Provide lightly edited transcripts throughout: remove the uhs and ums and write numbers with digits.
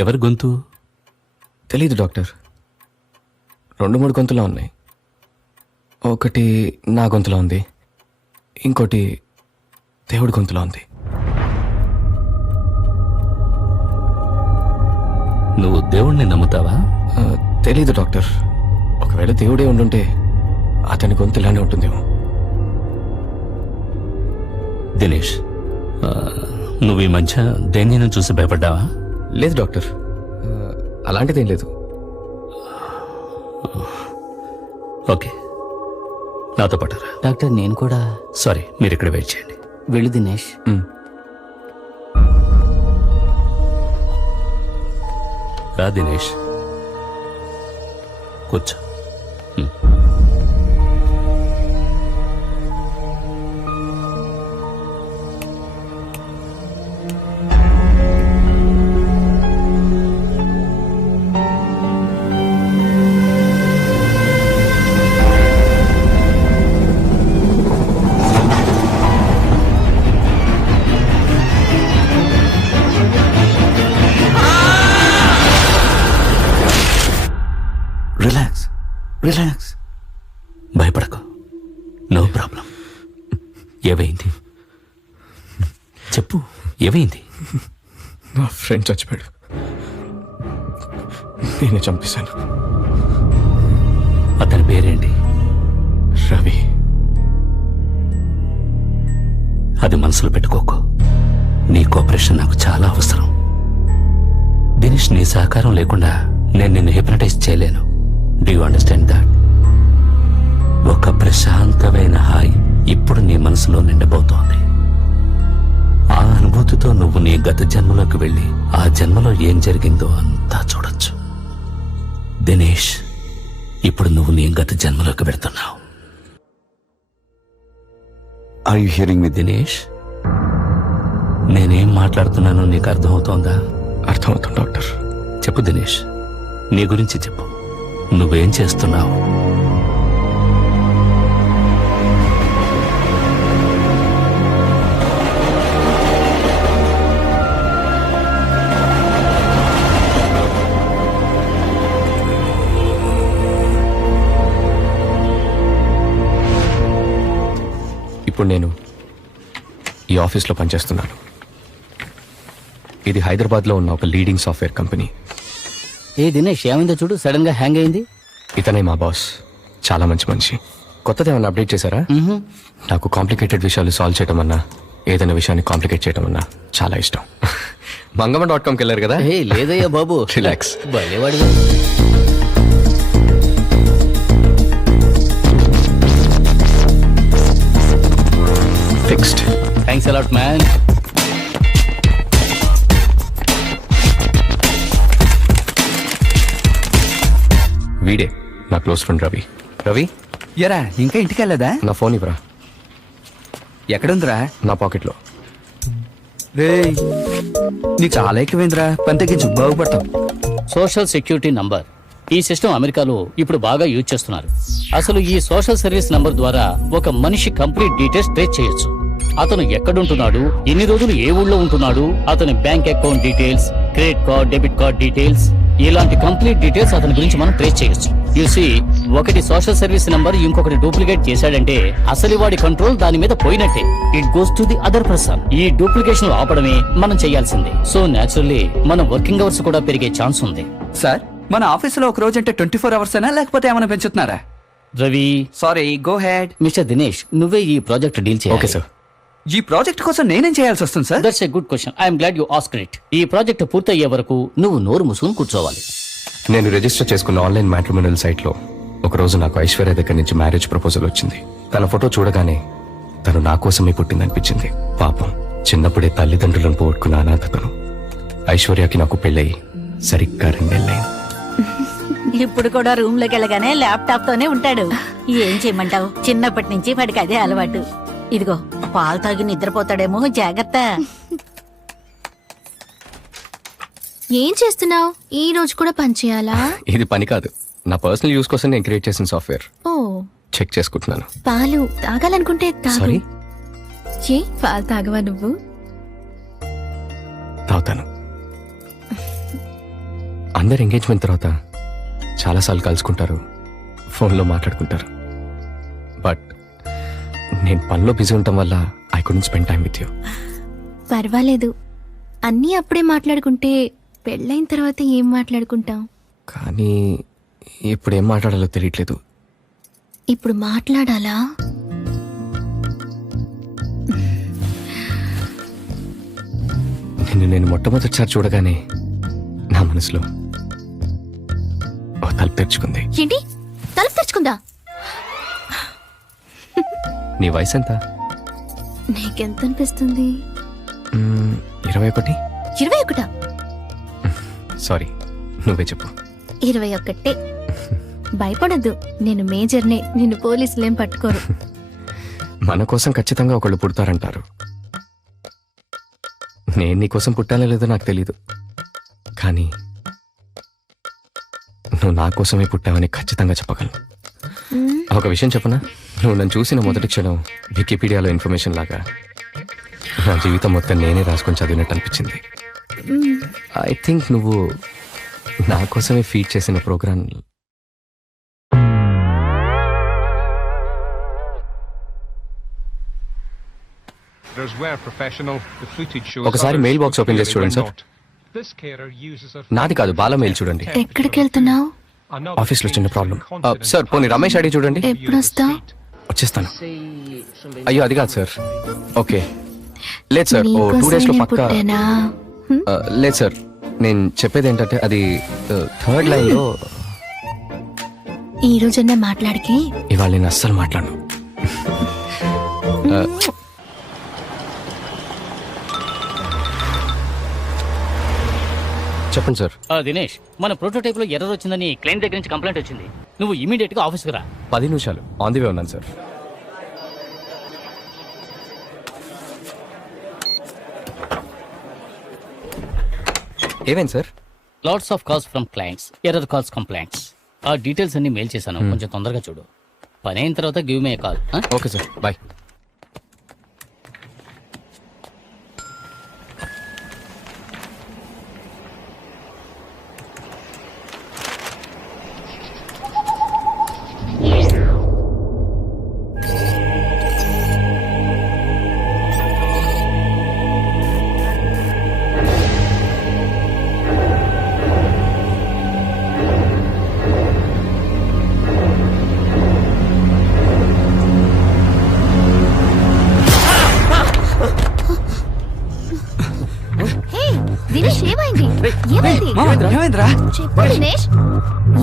ఎవరి గొంతు? తెలీదు డాక్టర్. 2-3 గొంతులో ఉన్నాయి. ఒకటి నా గొంతులో ఉంది, ఇంకోటి దేవుడి గొంతులో ఉంది. నువ్వు దేవుణ్ణి నమ్ముతావా? తెలీదు డాక్టర్. ఒకవేళ దేవుడే ఉండుంటే అతని గొంతు ఇలానే ఉంటుందేమో. దినేష్, నువ్వు ఈ మధ్య దేనిని చూసి భయపడ్డావా? లేదు డాక్టర్, అలాంటిదేం లేదు. ఓకే, నాతో పట్టరా. డాక్టర్ నేను కూడా. సారీ, మీరు ఇక్కడ వెయిట్ చేయండి. వెళ్ళు దినేష్. రా దినేష్, కూర్చో. Relax relax. భయపడకు, నో ప్రాబ్లం. ఏమైంది చెప్పు, ఏమైంది? నా ఫ్రెండ్ చచ్చిపోయాడు, నేనే చంపేశాను. అతని పేరేంటి? రవి. అది మనసులో పెట్టుకోకు. నీ కోఆపరేషన్ నాకు చాలా అవసరం. దినేష్, నీ సహకారం లేకుండా నేను నిన్ను హిప్నటైజ్ చేయలేను. Do you understand that? ఒక ప్రశాంతమైన హాయి ఇప్పుడు నీ మనసులో నిండబోతోంది. ఆ అనుభూతితో నువ్వు నీ గత జన్మలోకి వెళ్ళి ఆ జన్మలో ఏం జరిగిందో అంతా చూడొచ్చు. దినేష్, ఇప్పుడు నువ్వు నీ గత జన్మలోకి వెళ్తున్నావు. ఆర్ యు హియరింగ్ మీ? దినేష్, నేనేం మాట్లాడుతున్నానో నీకు అర్థమవుతోందా? అర్థమవుతుంది డాక్టర్. చెప్పు దినేష్, నీ గురించి చెప్పు. నువ్వేం చేస్తున్నావు? ఇప్పుడు నేను ఈ ఆఫీస్లో పనిచేస్తున్నాను. ఇది హైదరాబాద్లో ఉన్న ఒక లీడింగ్ సాఫ్ట్వేర్ కంపెనీ. ఏ దినేష్, ఏమైందో చూడు, సడన్ గా హ్యాంగ్ అయింది. ఇతనే మా బాస్, చాలా మంచి మనిషి. కొత్తది ఏమన్నా అప్డేట్ చేశారా? నాకు కాంప్లికేటెడ్ విషయాలు సాల్వ్ చేయడం అన్నా, ఏదైనా విషయాన్ని కాంప్లికేట్ చేయడం అన్నా చాలా ఇష్టం. మంగమ్మ.comకి వెళ్ళారు కదా? ఏ లేదయ్యా బాబు, రిలాక్స్. భలేవాడు. ఫిక్స్డ్. Thanks a lot man. వీడే నా క్లోజ్ ఫ్రెండ్ రవి. రవి, ఎరా ఇంకా ఇంటికి వెళ్ళదా? నా ఫోన్ ఇవ్వరా. ఎక్కడుందిరా? నా పాకెట్లో. రే, నీకు చాలా ఎక్కువైందిరా, పని తగ్గించు, బాగుపడతావు. సోషల్ సెక్యూరిటీ నంబర్ ఈ సిస్టమ్ అమెరికాలో ఇప్పుడు బాగా యూజ్ చేస్తున్నారు. అసలు ఈ సోషల్ సర్వీస్ నంబర్ ద్వారా ఒక మనిషి కంప్లీట్ డీటెయిల్స్ ట్రేస్ చేయొచ్చు. అతను ఎక్కడుంటున్నాడు, ఎన్ని రోజులు ఏ ఊళ్ళో ఉంటున్నాడు, అతని bank account details, credit card, debit card details, ఇలాంటి కంప్లీట్ డీటెయిల్స్ అతని గురించి మనం ట్రేస్ చేయొచ్చు. యూసీ, ఒకటి సోషల్ సర్వీస్ నంబర్ ఇంకొకటి డూప్లికేట్ చేశాడంటే అసలు వాడి కంట్రోల్ దాని మీద పోయినట్టే. It goes to the other person. ఈ డూప్లికేషన్ ఆపడమే మనం చేయాల్సిందే. సో నేచురల్లీ మన వర్కింగ్ అవర్స్ కూడా పెరిగే ఛాన్స్ ఉంది. సార్, మన ఆఫీసులో ఒక రోజు అంటే 24 hours అయినా, లేకపోతే ఏమైనా పెంచుతున్నారా? Ravi, sorry, go ahead. Mister Dinesh, నువ్వే ఈ ప్రాజెక్ట్ డీల్ చేయాలి. Okay sir. ఈ ప్రాజెక్ట్ కోసం నేనేం చేయాల్సి వస్తుంది sir? That's a good question. I'm glad you asked it. ఈ ప్రాజెక్ట్ పూర్తయ్యే వరకు నువ్వు నోరు మూసుకుని కూర్చోవాలి. నేను రిజిస్టర్ చేసుకున్న ఆన్లైన్ మ్యాట్రిమోనియల్ సైట్లో ఒకరోజు నాకు ఐశ్వర్య దగ్గర నుంచి మ్యారేజ్ ప్రపోజల్ వచ్చింది. తన ఫోటో చూడగానే తను నా కోసమే పుట్టిందనిపించింది. పాపం, చిన్నప్పుడే తల్లిదండ్రులను పోగొట్టుకున్న అనాథతను. ఐశ్వర్యకి నాకు పెళ్ళయి సరిగ్గా 2 నెలలైంది. ఇప్పుడు కూడా రూమ్ లోకి వెళ్ళగానే ల్యాప్టాప్ తోనే ఉంటాడు. ఏం చేయమంటావు, చిన్నప్పటి నుంచి వాడికి అదే అలవాటు. ఇదిగో పాలు తాగి నిద్రపోతాడేమో, జాగ్రత్త. ఏం చేస్తున్నావు? ఈ రోజు కూడా పని చేయాలా? ఇది పని కాదు, నా పర్సనల్ యూస్ కోసం నేను క్రియేట్ చేసిన సాఫ్ట్వేర్. ఓ, చెక్ చేసుకుంటున్నాను. పాలు తాగాలనుకుంటే తాగు. సారీ, ఏ పాలు తాగవా నువ్వు? తాగుతాను. అందరు ఎంగేజ్మెంట్ తర్వాత చాలాసార్లు కలుసుకుంటారు, ఫోన్లో మాట్లాడుకుంటారు. బట్ నేను పనిలో బిజీ ఉండటం వల్ల I couldn't spend time with you. పర్వాలేదు, అన్నీ అప్పుడే మాట్లాడుకుంటే పెళ్ళైన తర్వాత ఏం మాట్లాడుకుంటాం? కానీ ఇప్పుడు ఏం మాట్లాడాలో తెలియట్లేదు. ఇప్పుడు మాట్లాడాలా? నేను మొట్టమొదటిసారి చూడగానే నా మనసులో ఓ తలుపు తెరుచుకుంది. ఏంటి, తలుపు తెరుచుకుందా? నీ వయసు ఎంత? నీకెంత అనిపిస్తుంది? 21. 21? సారీ, నువ్వే చెప్పు. 21. భయపడద్దు, నేను మేజర్నే, నిన్ను పోలీసులేం పట్టుకోరు. మన కోసం ఖచ్చితంగా ఒకళ్ళు పుడతారంటారు. నేను నీకోసం పుట్టానో లేదో నాకు తెలీదు, కానీ నువ్వు నా కోసమే పుట్టావని ఖచ్చితంగా చెప్పగలను. ఒక విషయం చెప్పనా, నువ్వు నన్ను చూసిన మొదటి క్షణం వికీపీడియాలో ఇన్ఫర్మేషన్ లాగా నా జీవితం మొత్తం నేనే రాసుకొని చదివినట్టు అనిపించింది. ఐ థింక్ నువ్వు నా కోసమే ఫీడ్ చేసిన ప్రోగ్రామ్. ఒకసారి మెయిల్ బాక్స్ ఓపెన్ చేసి చూడండి సార్. నాది కాదు, బాల మెయిల్ చూడండి. ఎక్కడికి వెళ్తున్నావు? ఆఫీస్లో చిన్న ప్రాబ్లం. సార్ పోనీ రమేష్ అడిగి చూడండి. ఎప్పుడు వస్తావు? వచ్చేస్తాను. అయ్యో అది కాదు సార్. ఓకే లేదు సార్, ఓ 2 days లో పక్కా. లేదు సార్, నేను చెప్పేది ఏంటంటే అది 3rd లైన్లో. ఈ రోజన్నా మాట్లాడికి. ఇవాళ నేను అస్సలు మాట్లాడను. చెప్పండి సార్. దినేష్, మన ప్రోటోటైప్ లో ఎర్రర్ వచ్చిందని క్లయింట్ దగ్గర నుంచి కంప్లైంట్ వచ్చింది. నువ్వు ఇమీడియట్ గా ఆఫీస్కి రా. 10 నిమిషాలు ఆన్ ది వే ఉన్నాను సార్. ఏమైంది sir? Lots of calls from clients, error calls, complaints. ఆ డీటెయిల్స్ అన్ని మెయిల్ చేశాను, కొంచెం తొందరగా చూడు. పని అయిన తర్వాత give me call. Okay sir, bye. Hey Dinesh, ఏమైంది? ఏమైంది? ఏమైందిరా? చెప్పు దినేష్,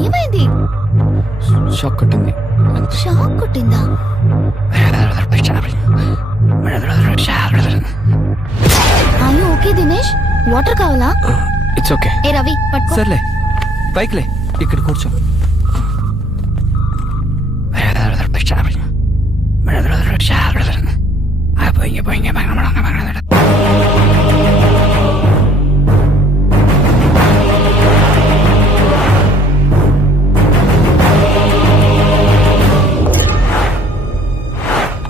ఏమైంది? షాక్ కొట్టింది. షాక్ కొట్టిందా? అయ్యో ఓకే దినేష్, వాటర్ కావాలా? It's okay. ఏ రవి పట్టుకో. సర్లే, పైకిలే, ఇక్కడ కూర్చో.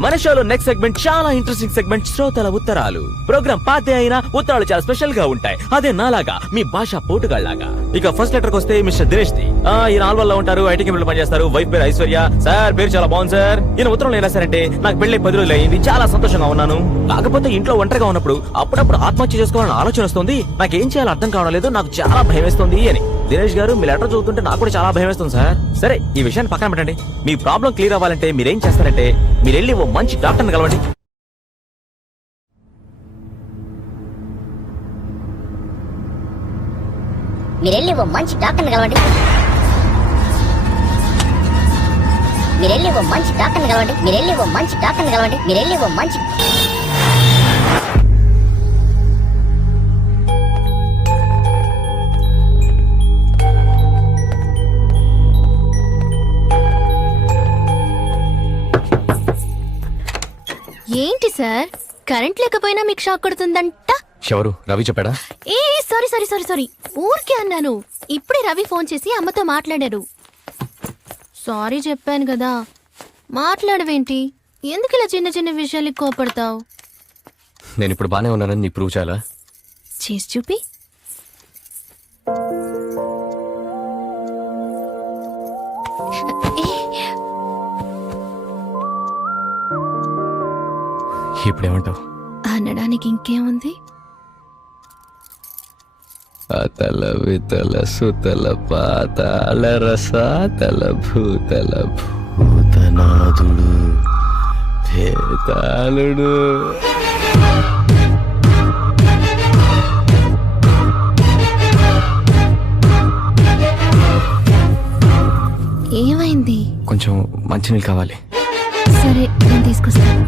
మన షోలో నెక్స్ట్ సెగ్మెంట్ చాలా ఇంట్రెస్టింగ్ సెగ్మెంట్, శ్రోతల ఉత్తరాలు. ప్రోగ్రామ్ పాతే అయినా ఉత్తరాలు చాలా స్పెషల్ గా ఉంటాయి. అదే నాలాగా మీ భాష పోటుగాళ్లాగా. ఇక ఫస్ట్ లెటర్ వస్తే మిస్టర్ దినేష్ ది. ఈయన ఆల్వల్ లో ఉంటారు, ఐటీ కంపెనీలో పనిచేస్తారు. వైఫ్ పేరు ఐశ్వర్య. సార్ పేరు చాలా బాగుంది సార్. ఈయన ఉత్తరం ఏం రాశారంటే, నాకు పెళ్లి 10 రోజులు అయింది, చాలా సంతోషంగా ఉన్నాను. కాకపోతే ఇంట్లో ఒంటరిగా ఉన్నప్పుడు అప్పుడప్పుడు ఆత్మహత్య చేసుకోవాలని ఆలోచన వస్తుంది. నాకేం చేయాలో అర్థం కావడం లేదు, నాకు చాలా భయం వేస్తుంది అని. దినేష్ గారు, మీ లెటర్ చదువుతుంటే నాకు కూడా చాలా భయం వేస్తుంది సార్. సరే ఈ విషయాన్ని పక్కన పెట్టండి. మీ ప్రాబ్లం క్లియర్ అవ్వాలంటే మీరేం చేస్తారంటే, మీరు వెళ్ళి ఓ మంచి డాక్టర్ని కలవండి. మీరెళ్ళి ఓ మంచి డాక్టర్ని కలవండి. మీరెళ్ళి ఓ మంచి డాక్టర్ని కలవండి. మీరెళ్ళి ఓ మంచి డాక్టర్ని కలవండి. మీరెళ్ళి ఓ మంచి. ఏంటి సార్, కరెంట్ లేకపోయినా మీకు షాక్ కొడుతుందంట? ఎవరు? రవి చెప్పాడా? ఏ సారీ సారీ సారీ సారీ, ఊరికే అన్నాను. ఇప్పుడే రవి ఫోన్ చేసి అమ్మతో మాట్లాడారు. సారీ చెప్పాను కదా, మాట్లాడవేంటి? ఎందుకు ఇలా చిన్న చిన్న విషయాలకి కోపడతావు? నేను ఇప్పుడు బానే ఉన్నానని నీ ప్రూవ్ చేయాలా? చేసి చూపి. ఇప్పుడేమంటావు? అనడానికి ఇంకేముంది? అతల వితల సుతల పాతాళ రసాతల భూతల భూతనాథుడు భేతాళుడు. ఏమైంది? కొంచెం మంచినీళ్ళు కావాలి. సరే నేను తీసుకొస్తాను.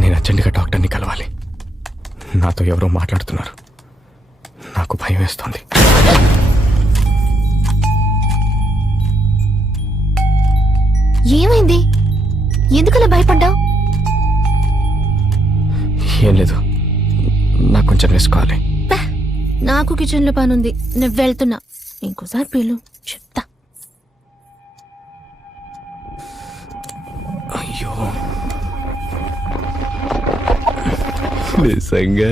నేను అర్జెంటుగా డాక్టర్ని కలవాలి. నాతో ఎవరో మాట్లాడుతున్నారు. నాకు భయం వేస్తుంది. ఏమైంది? ఎందుకలా భయపడ్డావు? ఏం లేదు, నాకు కొంచెం వేసుకోవాలి. నాకు కిచెన్లో పనుంది, నేను వెళ్తున్నా. ఇంకోసారి పిలు, చెప్తా. అయ్యో, నిజంగా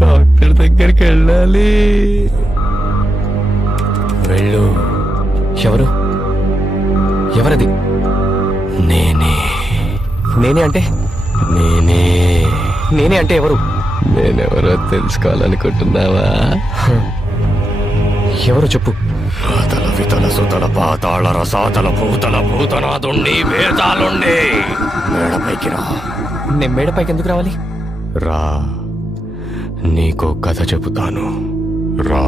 డాక్టర్ దగ్గరికి వెళ్ళాలి. వెళ్ళు. ఎవరది? నేనే. నేనే అంటే ఎవరు? నేనెవరో తెలుసుకోవాలనుకుంటున్నావా? ఎవరు చెప్పు. అతల వితల సుతల పాతాళ రసాతల భూతల భూతనాథుండి భేతాలుండి. మేడపైకి రా. నేను మేడపైకి ఎందుకు రావాలి? రా, నీకో కథ చెబుతాను. రా.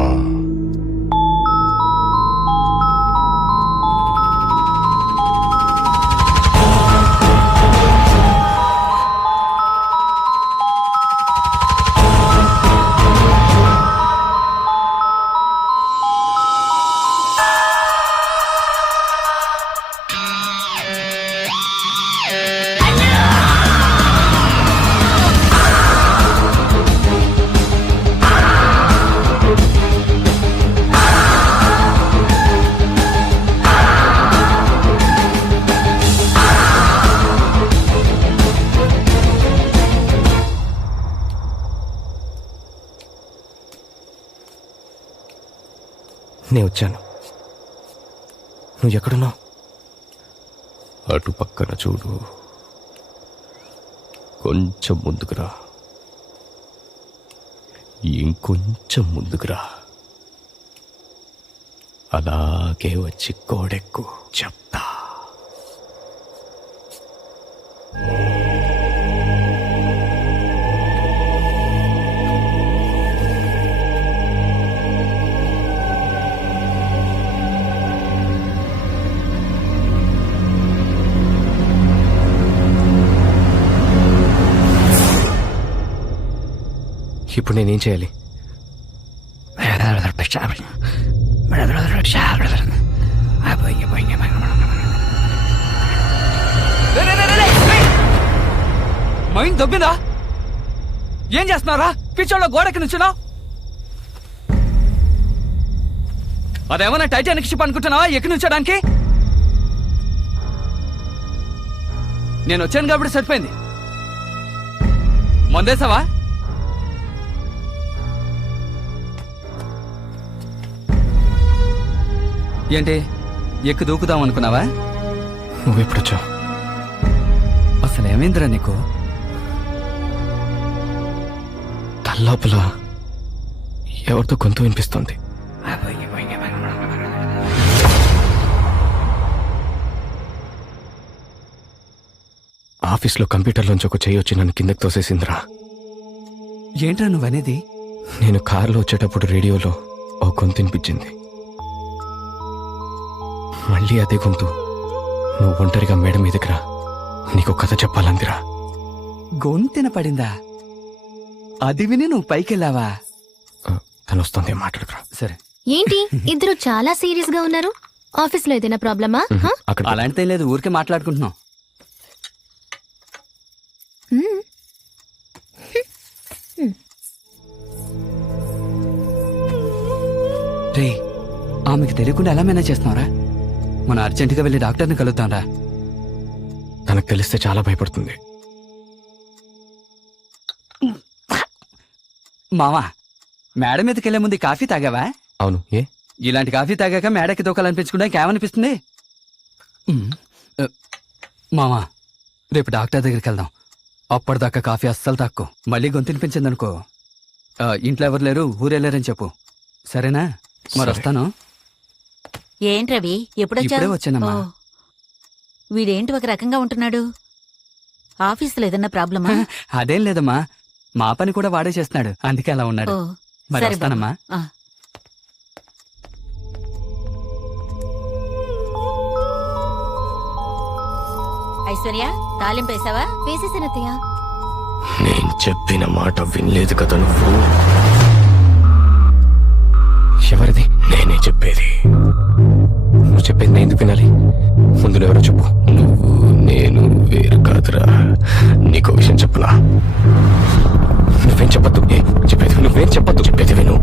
నేను వచ్చాను. నువ్వు ఎక్కడున్నావు? అటు పక్కన చూడు. కొంచెం ముందుకురా. ఇంకొంచెం ముందుకురా. అలాగే వచ్చి గోడెక్కు, చెప్తా. ఇప్పుడు నేనేం చేయాలి? మైండ్ దొబ్బిందా? ఏం చేస్తున్నారా? పిచ్చోళ్ళ గోడకి నుంచున్నావు. అదేమన్నా టైటానిక్ షిప్ అనుకుంటున్నావా ఎక్కి నుంచోడానికి? నేను వచ్చాను కాబట్టి సరిపోయింది. మందేసావా? ఏంటి, ఎక్కి దూకుదాం అనుకున్నావా? నువ్వెప్పుడొచ్చావు? అసలు ఏమైందిరా నీకు? తల్లోపల ఎవరితో గొంతు వినిపిస్తోంది. ఆఫీస్లో కంప్యూటర్లోంచి ఒక చెయ్యి వచ్చి నన్ను కిందకి తోసేసిందిరా. ఏంట్రా నువ్వనేది? నేను కారులో వచ్చేటప్పుడు రేడియోలో ఓ గొంతు వినిపించింది. మళ్ళీ అదే గొంతు నువ్వు ఒంటరిగా మేడ మీదకి రా, నీకు కథ చెప్పాలందిరా. గొంతెన పడిందా? అది విని నువ్వు పైకెళ్ళావా? తను వస్తుంది, మాట్లాడుకురా. సరే. ఏంటి ఇద్దరు చాలా సీరియస్ గా ఉన్నారు? ఆఫీస్లో ఏదైనా ప్రాబ్లమా? అక్కడ అలాంటిదేం లేదు, ఊరికే మాట్లాడుకుంటున్నాం. రే, ఆమెకి తెలియకుండా ఎలా మేనేజ్ చేస్తున్నావురా? మనం అర్జెంటుగా వెళ్ళి డాక్టర్ని కలుద్దాంరా. తనకు తెలిస్తే చాలా భయపడుతుంది. మావా మేడ మీదకి వెళ్లే ముందు ఈ కాఫీ తాగావా? అవును, ఏ? ఇలాంటి కాఫీ తాగాక మేడకి దూకాలనిపించకుండా ఏమనిపిస్తుంది? మావా రేపు డాక్టర్ దగ్గరికి వెళ్దాం. అప్పటిదాకా కాఫీ అస్సలు తాక్కో. మళ్ళీ గొంతినిపించిందనుకో ఇంట్లో ఎవరు లేరు, ఊరెళ్ళారని చెప్పు, సరేనా? మరి సరే. వస్తాను. ఏంటి రవి ఇప్పుడే ఎప్పుడొచ్చావు? వచ్చానమ్మా. ఓ, వీడేంటి ఒక రకంగా ఉంటున్నాడు? ఆఫీసులో ఏదన్నా ప్రాబ్లమా? అదేం లేదమ్మా, మా పని కూడా వాడే చేస్తున్నాడు, అందుకే అలా ఉన్నాడు. ఓ, మరి సరే వస్తానమ్మా. బాబు. ఆ. ఐశ్వర్య తాలింపు వేసావా? వేసేసానత్తయ్య. నేను చెప్పిన మాట వినలేదు కదా నువ్వు. ఎవరిది? నేనే చెప్పేది. నువ్వు చెప్పేది నేను ఎందుకు వినాలి? ముందు ఎవరో చెప్పు. నువ్వు నేను వేరు కాదురా. నీకో విషయం చెప్పనా? నువ్వేం చెప్పద్దు. చెప్పేది విను. నువ్వేం చెప్పద్దు. చెప్పేది విను.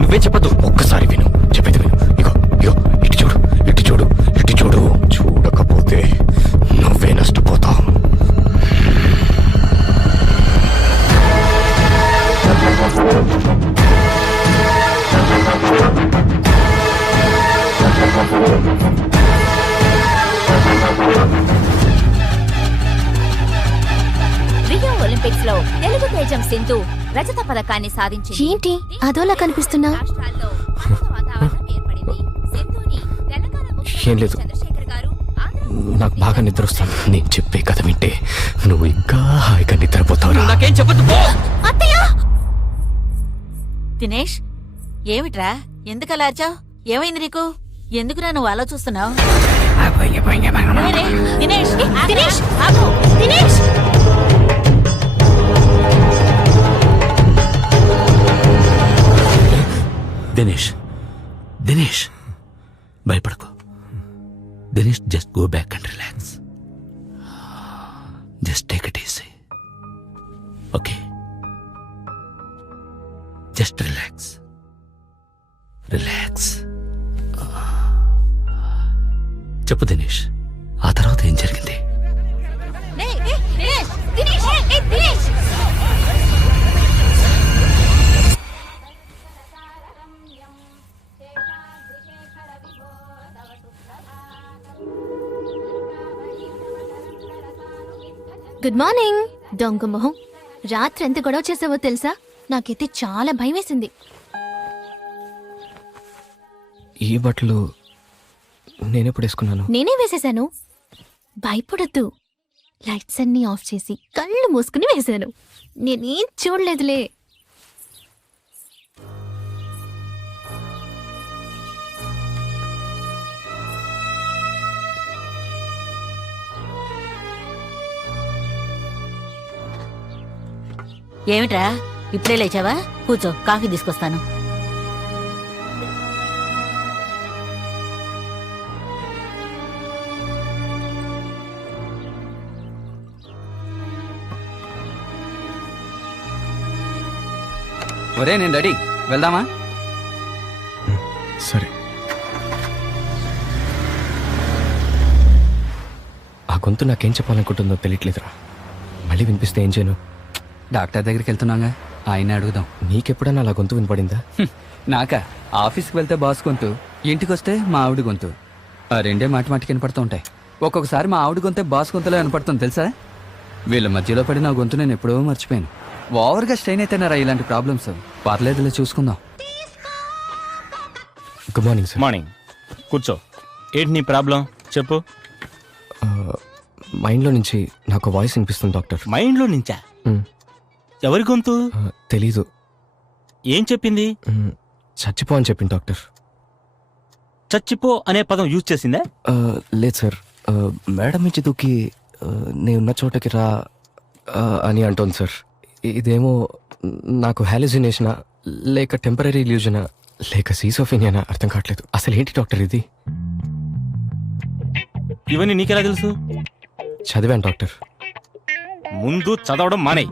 నువ్వేం చెప్పద్దు. ఒక్కసారి విను. చెప్పేది విను. ఇగో ఇగో ఇటు చూడు, ఇటు చూడు, ఇటు చూడు. చూడకపోతే నువ్వే నష్టపోతావు. రియో ఒలింపిక్స్ లో తెలుగు తేజం సింధు రజత పథకాన్ని సాధించింది. ఏంటి అదోలా కనిపిస్తున్నా? రాష్ట్రాల్లో పండుగ వాతావరణం ఏర్పడింది. సింధుని తెలంగాణ ముఖ్యమంత్రి ఏం లేదు. చంద్రశేఖర్ గారు నాకు బాగా నిద్ర వస్తుంది. నేను చెప్పే కథ వింటే నువ్వు ఇంకా హాయిగా నిద్రపోతావురా. నాకేం చెప్పద్దు. దినేష్ ఏమిట్రా ఎందుకలా అర్చావు? ఏమైంది నీకు? ఎందుకురా నువ్వు అలా చూస్తున్నావు? దినేష్ దినేష్ ఆగు. దినేష్ దినేష్ దినేష్ భయపడకు. Dinesh just go back and relax. Just take it easy. Okay, just relax relax. చెప్పు దినేష్, ఆ తర్వాత ఏం జరిగింది? దినేష్ దినేష్ దినేష్ గుడ్ మార్నింగ్ దొంగ మొహం. రాత్రి ఎంత గొడవ చేసావో తెలుసా? నాకైతే చాలా భయం వేసింది. ఈ బట్టలు నేనెప్పుడు వేసుకున్నాను? నేనే వేసేశాను. భయపడొద్దు. లైట్స్ అన్ని ఆఫ్ చేసి కళ్ళు మూసుకుని వేశాను. నేనేం చూడలేదులే. ఏమిట్రా ఇప్పుడే లేచావా? కూర్చో, కాఫీ తీసుకొస్తాను. ఒరే నేను రెడీ, వెళ్దామా? సరే. ఆ గొంతు నాకేం చెప్పాలనుకుంటుందో తెలియట్లేదురా. మళ్ళీ వినిపిస్తే ఏం చేయను? డాక్టర్ దగ్గరికి వెళ్తున్నాగా, ఆయన అడుగుదాం. నీకెప్పుడైనా అలా గొంతు వినపడిందా? నాకా? ఆఫీస్కి వెళ్తే బాస్ గొంతు, ఇంటికి వస్తే మా ఆవిడ గొంతు. ఆ రెండే మాటికి వినపడుతూ ఉంటాయి. ఒక్కొక్కసారి మా ఆవిడ గొంతే బాస్ గొంతులో వినపడుతుంది తెలుసా? వీళ్ళ మధ్యలో పడి నా గొంతు నేను ఎప్పుడో మర్చిపోయాను. ఓవర్గా స్ట్రెయిన్ అయితేనారా ఇలాంటి ప్రాబ్లమ్స్. పర్లేదులే, చూసుకుందాం. Good morning sir. మార్నింగ్. కూర్చో. ఏంటి నీ ప్రాబ్లం చెప్పు. మైండ్లో నుంచి నాకు వాయిస్ వినిపిస్తుంది డాక్టర్. మైండ్ లో నుంచా? ఎవరి గొంతు? తెలీదు. ఏం చెప్పింది? చచ్చిపో అని చెప్పింది డాక్టర్. చచ్చిపో అనే పదం యూజ్ చేసిందా? లేదు సార్. మేడం నుంచి దూకి నేనున్న చోటకి రా అని అంటోంది సార్. ఇదేమో నాకు హాలుసినేషనా లేక టెంపరీ ఇల్యూజనా లేక సీసోఫీనియానా అర్థం కావట్లేదు. అసలు ఏంటి డాక్టర్ ఇది? ఇవన్నీ నీకెలా తెలుసు? చదివాను డాక్టర్. ముందు చదవడం మానేయ్.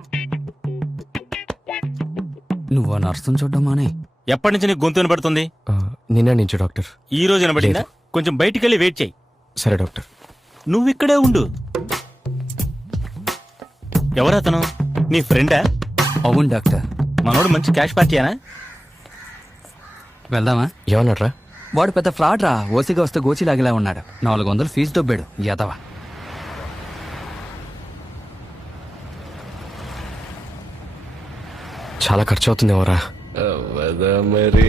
నువ్వు నర్సును చూడడం మానే. ఎప్పటి నుంచి నీకు గొంతు వినపడుతుంది? నిన్న నుంచి డాక్టర్. ఈ రోజు వినపడిందా? కొంచెం బయటికి వెళ్ళి వెయిట్ చేయి. సరే డాక్టర్. నువ్వు ఇక్కడే ఉండు. ఎవరతను? నీ ఫ్రెండా? అవును డాక్టర్, మనోడు మంచి క్యాష్ పార్టీనా? వెళ్దామా? ఏమన్నాడ్రా? వాడు పెద్ద ఫ్రాడ్ రా. ఓసిగా వస్తే గోచిలాగిలా ఉన్నాడు. 400 ఫీజు దొబ్బాడు యదవా. చాలా ఖర్చు అవుతుందేమోరా. మరి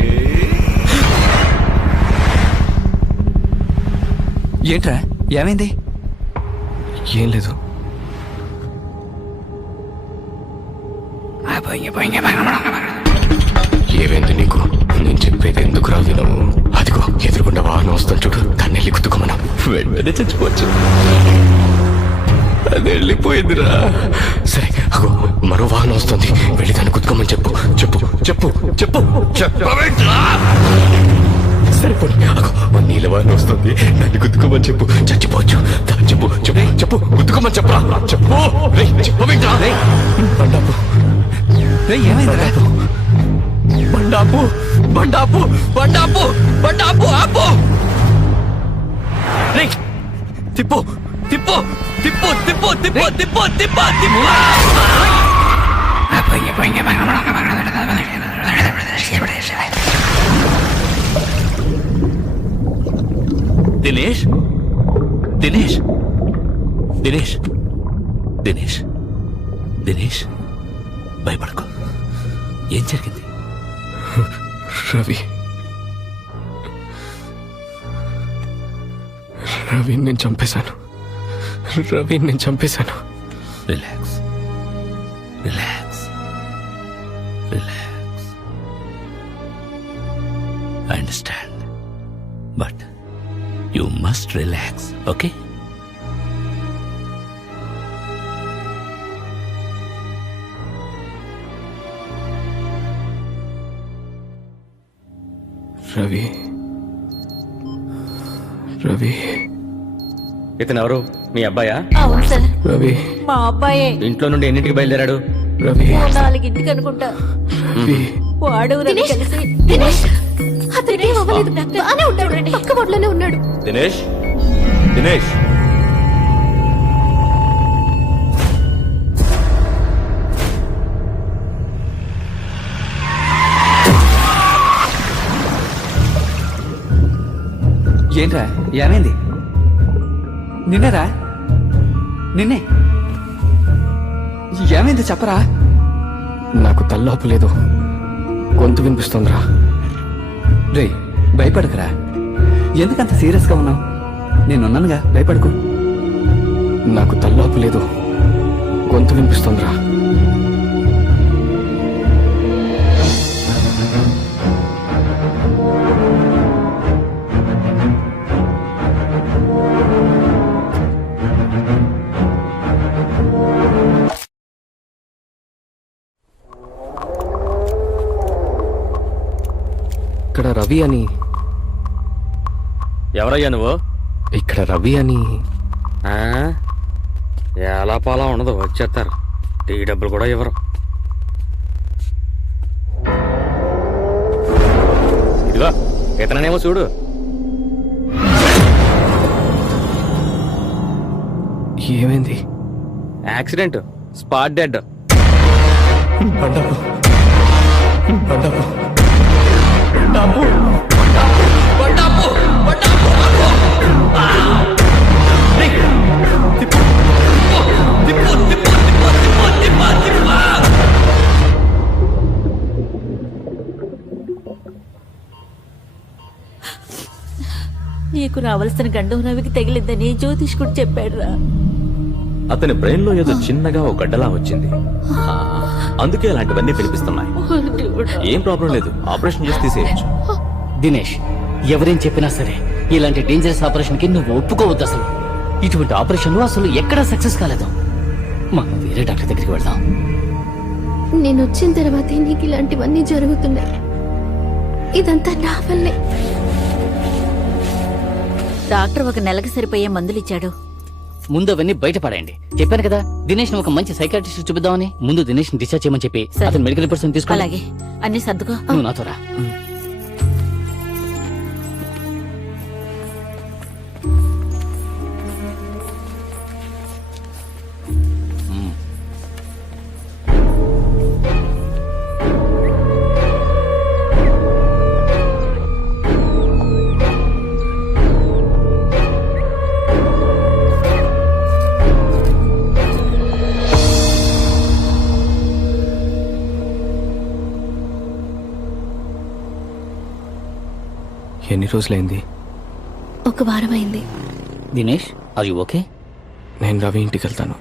ఏంట్రా ఏమైంది? ఏం లేదు. ఏమైంది నీకు? నేను చెప్పేది ఎందుకు రా వినవు? అదిగో ఎదురుకుండా వాహనం వస్తాను చూడు, దాన్ని వెళ్ళి కుట్టుకోమన్నా. వెంటనే చచ్చిపోవచ్చు. అది వెళ్ళిపోయిందిరా. సరే అగో మరో వాహనం వస్తుంది, వెళ్ళి దాన్ని కుట్టుకోమని చెప్పు. చెప్పు చెప్పు చెప్పు చెప్పవేంట్రా? సరిపోయి అగో నీళ్ళ వాహనం వస్తుంది, దాన్ని కుట్టుకోమని చెప్పు. చచ్చిపోవచ్చు. చెప్పు చెప్పు చెప్పు కుట్టుకోమని చెప్పరా. చెప్పు చెప్పవేంట్రా? బండాపు ఏమైందిరా? బండాపు బండాపు బండాపు బండాపు ఆపు. తిప్పు తిప్పు తిప్పు తిప్పు తిప్పు తిప్పు తిప్పు తిప్పు. దినేష్ దినేష్ దినేష్ దినేష్ దినేష్ భయపడకు. ఏం జరిగింది? రవి రవిని నేను చంపేశాను. రవిని నేను చంపేశాను. Relax relax relax. I understand, but you must relax, okay? Ravi Ravi ఇతను ఎవరు? మీ అబ్బాయా? అవును సార్, రవి మా అబ్బాయే. ఇంట్లో నుండి ఎన్నింటికి బయలుదేరాడు? రవి 4ింటికి అనుకుంటా. రవి వాడు రవి దినేష్, కలిసి దినేష్ అతనికి ఏం అవ్వలేదు. బానే ఉన్నాడు, పక్క బోర్డులోనే ఉన్నాడు. దినేష్ దినేష్ ఏంట్రా ఏమైంది? నిన్నేరా? నిన్నే ఏమైంది చెప్పరా? నాకు తల్లోపు లేదు, గొంతు వినిపిస్తోందిరా. రేయ్ భయపడకురా. ఎందుకంత సీరియస్గా ఉన్నావు? నేనున్నానుగా, భయపడకు. నాకు తల్లోపు లేదు, గొంతు వినిపిస్తోందిరా. ఇక్కడ రవి అని ఎవరయ్యా నువ్వు? ఇక్కడ రవి అని ఎలా పాలా ఉండదు, వచ్చేస్తారు. టీ డబ్బులు కూడా ఇవ్వరు. ఇదిగో ఇతనేమో చూడు. ఏమైంది? Accident, spot dead. బండాపు బండాపు నీకు రావాల్సిన గండం రవికి తగిలిందని జ్యోతిష్కుడు చెప్పాడు రా. అతని బ్రెయిన్ లో ఏదో చిన్నగా ఒక గడ్డలా వచ్చింది, అందుకే అలాంటివన్నీ వినిపిస్తున్నాయి. ఏం ప్రాబ్లం లేదు, ఆపరేషన్ చేసి తీసేయచ్చు. దినేష్, ఎవరేం చెప్పినా సరే ఇలాంటి డేంజరస్ ఆపరేషన్ కి నువ్వు ఒప్పుకోవద్దు. అసలు ఇటువంటి ఆపరేషన్లు అసలు ఎక్కడా సక్సెస్ కాలేదు. మనం వేరే డాక్టర్ దగ్గరికి వెళ్దాం. నేను వచ్చిన తర్వాతే నీకు ఇలాంటివన్నీ జరుగుతున్నాయి. ఇదంతా నా వల్లే. డాక్టర్ 1 నెలకి సరిపోయే మందులు ఇచ్చాడు. ముందు అవన్నీ బయటపడండి. చెప్పాను కదా, దినేష్ ని ఒక మంచి సైకాట్రిస్ట్ చూపిద్దామని. ముందు దినేష్ ని డిశ్చార్జ్ చేయమని చెప్పి సరే. అతను మెడికల్ పర్సన్ తీసుకో. అలాగే అన్ని సర్దుకో. నువ్వు నాతో రా. ఎన్ని రోజులైంది? ఒక వారం అయింది. Dinesh are you okay? నేను రవి ఇంటికి వెళ్తాను.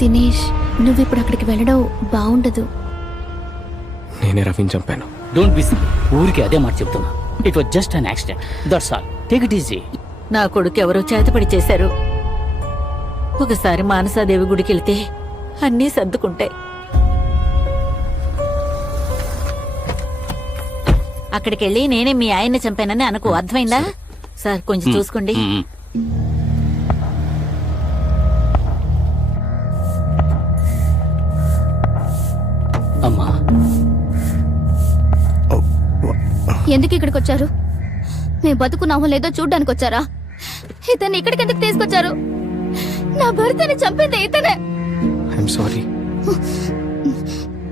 దినేష్, నువ్వు ఇప్పుడు అక్కడికి వెళ్ళడం బాగుండదు. నేనే రవిని చంపాను. Don't be silly. ఊరికి అదే మాట చెప్తున్నా. It was just an accident, that's all. Take it easy. నా కొడుకు ఎవరో చేతపడి చేశారు. ఒకసారి మానసాదేవి గుడికి వెళ్తే అన్నీ సర్దుకుంటాయి. అక్కడికెళ్ళి నేనే మీ ఆయన్ని చంపానని అనుకో, అర్థమైందా? సార్ కొంచెం చూసుకోండి. అమ్మా, ఎందుకు ఇక్కడికి వచ్చారు? మేము బతుకున్నామో లేదో చూడ్డానికి వచ్చారా? ఇతన్ని ఇక్కడికి ఎందుకు తీసుకొచ్చారు? నా భర్తని చంపింది ఇతనే. I'm sorry.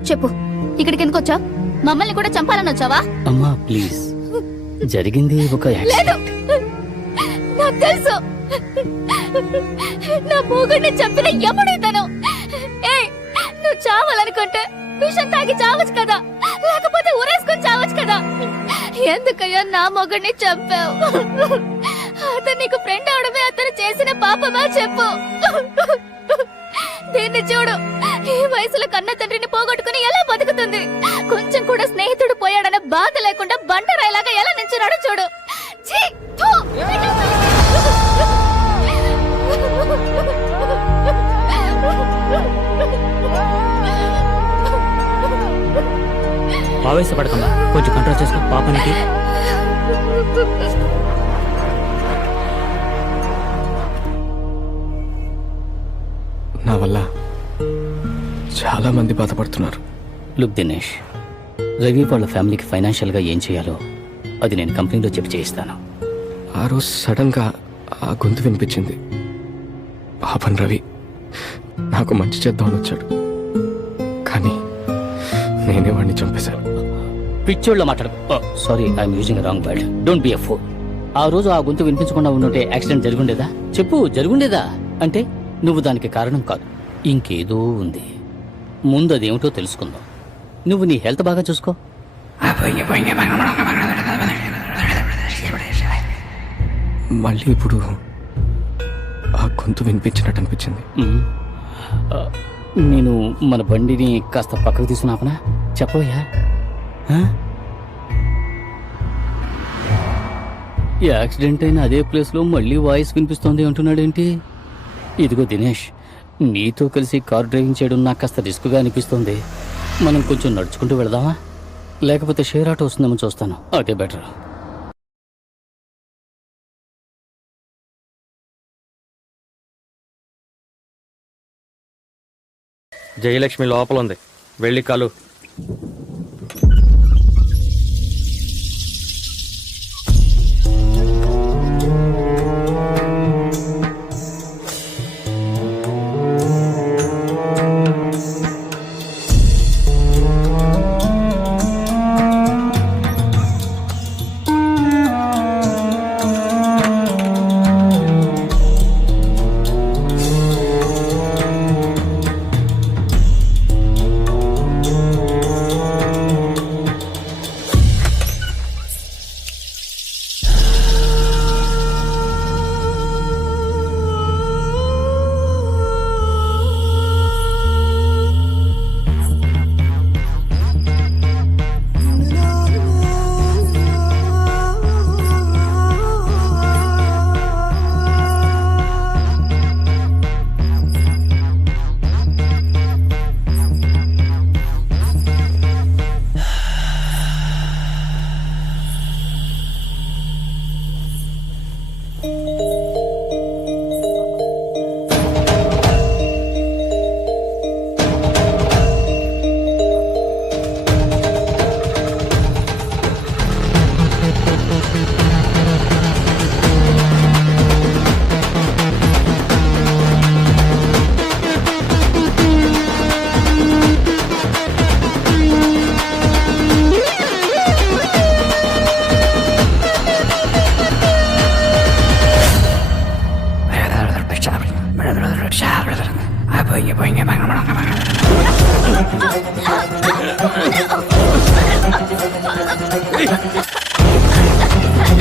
చెప్పు, ఇక్కడికి ఎందుకు వచ్చా? మమ్మల్ని కూడా చంపాలని వచ్చావా? అమ్మా ప్లీజ్, జరిగింది ఒక లేదు, యాక్సిడెంట్. నాకు తెలుసు. నా మూగుడిని చంపిన ఎప్పుడు ఇతను. ఏయ్, నువ్వు చావాలనుకుంటే విషం తాగి చావచ్చు కదా, లేకపోతే ఊరేసుకొని చావచ్చు కదా. ఎందుకయ్యా నా మొగుడిని చంపావు? అతను నీకు ఫ్రెండ్ అవడమే అతను చేసిన పాపమా చెప్పు. దీన్ని చూడు, ఈ వయసులో కన్న తండ్రిని పోగొట్టుకుని ఎలా బతుకుతుంది? కొంచెం కూడా స్నేహితుడు పోయాడన్న బాధ లేకుండా బండరాయిలాగా ఎలా నించున్నాడో చూడు. ఛీ, థూ. ఆవేశపడకమ్మా, కొంచెం కంట్రోల్ చేసుకో పాపనికి. నా వల్ల చాలా మంది బాధపడుతున్నారు. లుక్ దినేష్, రవి వాళ్ళ ఫ్యామిలీకి ఫైనాన్షియల్ గా ఏం చేయాలో అది నేను కంపెనీలో చెప్పి చేయిస్తాను. ఆ రోజు సడన్ గా ఆ గొంతు వినిపించింది. పాపం రవి నాకు మంచి చేద్దామని వచ్చాడు, కానీ నేనే వాడిని చంపేశాను. పిచ్చోళ్ళ మాట్లాడు. Sorry, I'm using wrong word. Don't be a fool. ఆ రోజు ఆ గొంతు వినిపించకుండా ఉండుంటే యాక్సిడెంట్ జరుగుండేదా? చెప్పు, జరుగుండేదా? అంటే నువ్వు దానికి కారణం కాదు, ఇంకేదో ఉంది. ముందు అదేమిటో తెలుసుకుందాం. నువ్వు నీ హెల్త్ బాగా చూసుకో. మళ్ళీ ఇప్పుడు ఆ గొంతు వినిపించినట్టు అనిపించింది. నేను మన బండిని కాస్త పక్కకు తీసుకున్నాపనా? చెప్పవయ్యా. యాక్సిడెంట్ అయిన అదే ప్లేస్ లో మళ్ళీ వాయిస్ వినిపిస్తోంది అంటున్నాడేంటి? ఇదిగో దినేష్, నీతో కలిసి కార్ డ్రైవింగ్ చేయడం నాకు కాస్త రిస్క్గా అనిపిస్తుంది. మనం కొంచెం నడుచుకుంటూ వెళదామా? లేకపోతే షేర్ ఆటో వస్తుందేమో చూస్తాను, అదే బెటర్. జయలక్ష్మి లోపల ఉంది, వెళ్ళి కలు.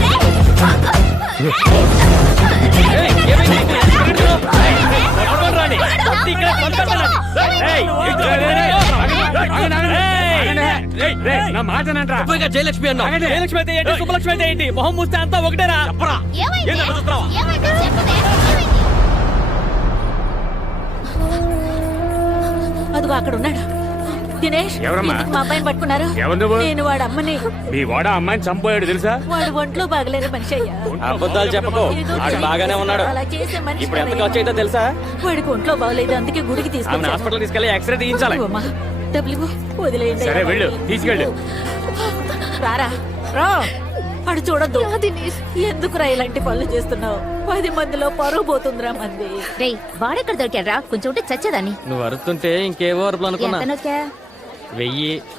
Hey! నా మాట జయలక్ష్మి అన్నా జయలక్ష్మి అయితే ఏంటి శుభలక్ష్మి అయితే ఏంటి మొహం మూస్తే అంతా ఒకటేరా చెప్పరా అదిగో అక్కడ ఉన్నాడు దినేష్. ఎవరమ్మా? ఎందుకు మా అబ్బాయిని పట్టుకున్నారు? ఎవరు నువ్వు? నేను వాడు అమ్మని. మీ వాడ అమ్మాయిని చంపోయాడు తెలుసా? వాడు ఒంట్లో బాగలేని మనిషి అయ్యా. అబద్ధాలు చెప్పకు, ఏదో ఆడు బాగానే ఉన్నాడు. అలా చేసే మనిషి ఇప్పుడు ఎంత కాదయ్యా. ఖర్చు అయితే తెలుసా? వాడికి ఒంట్లో బాగలేదు, అందుకే గుడికి ఆమె తీసుకొచ్చాను. హాస్పిటల్ తీసుకెళ్ళి ఎక్స్రే తీయించాలి. ఇవ్వమ్మా, డబ్బులు ఇవ్వు, వదిలేయండి. సరే వెళ్ళు, తీసుకెళ్ళు. రారా రా. అడు చూడద్దు. యా దినేష్. ఎందుకురా ఇలాంటి పనులు చేస్తున్నావు? 10 మందిలో పరువు పోతుందిరా మంది. రేయ్ వాడెక్కడ దొరికాడ్రా? కొంచెం ఉంటే చచ్చేదాన్ని. నువ్వు అరుతుంటే ఇంకేవో అరుపులు అనుకున్నా. ఎంత నొక్కా? 1000.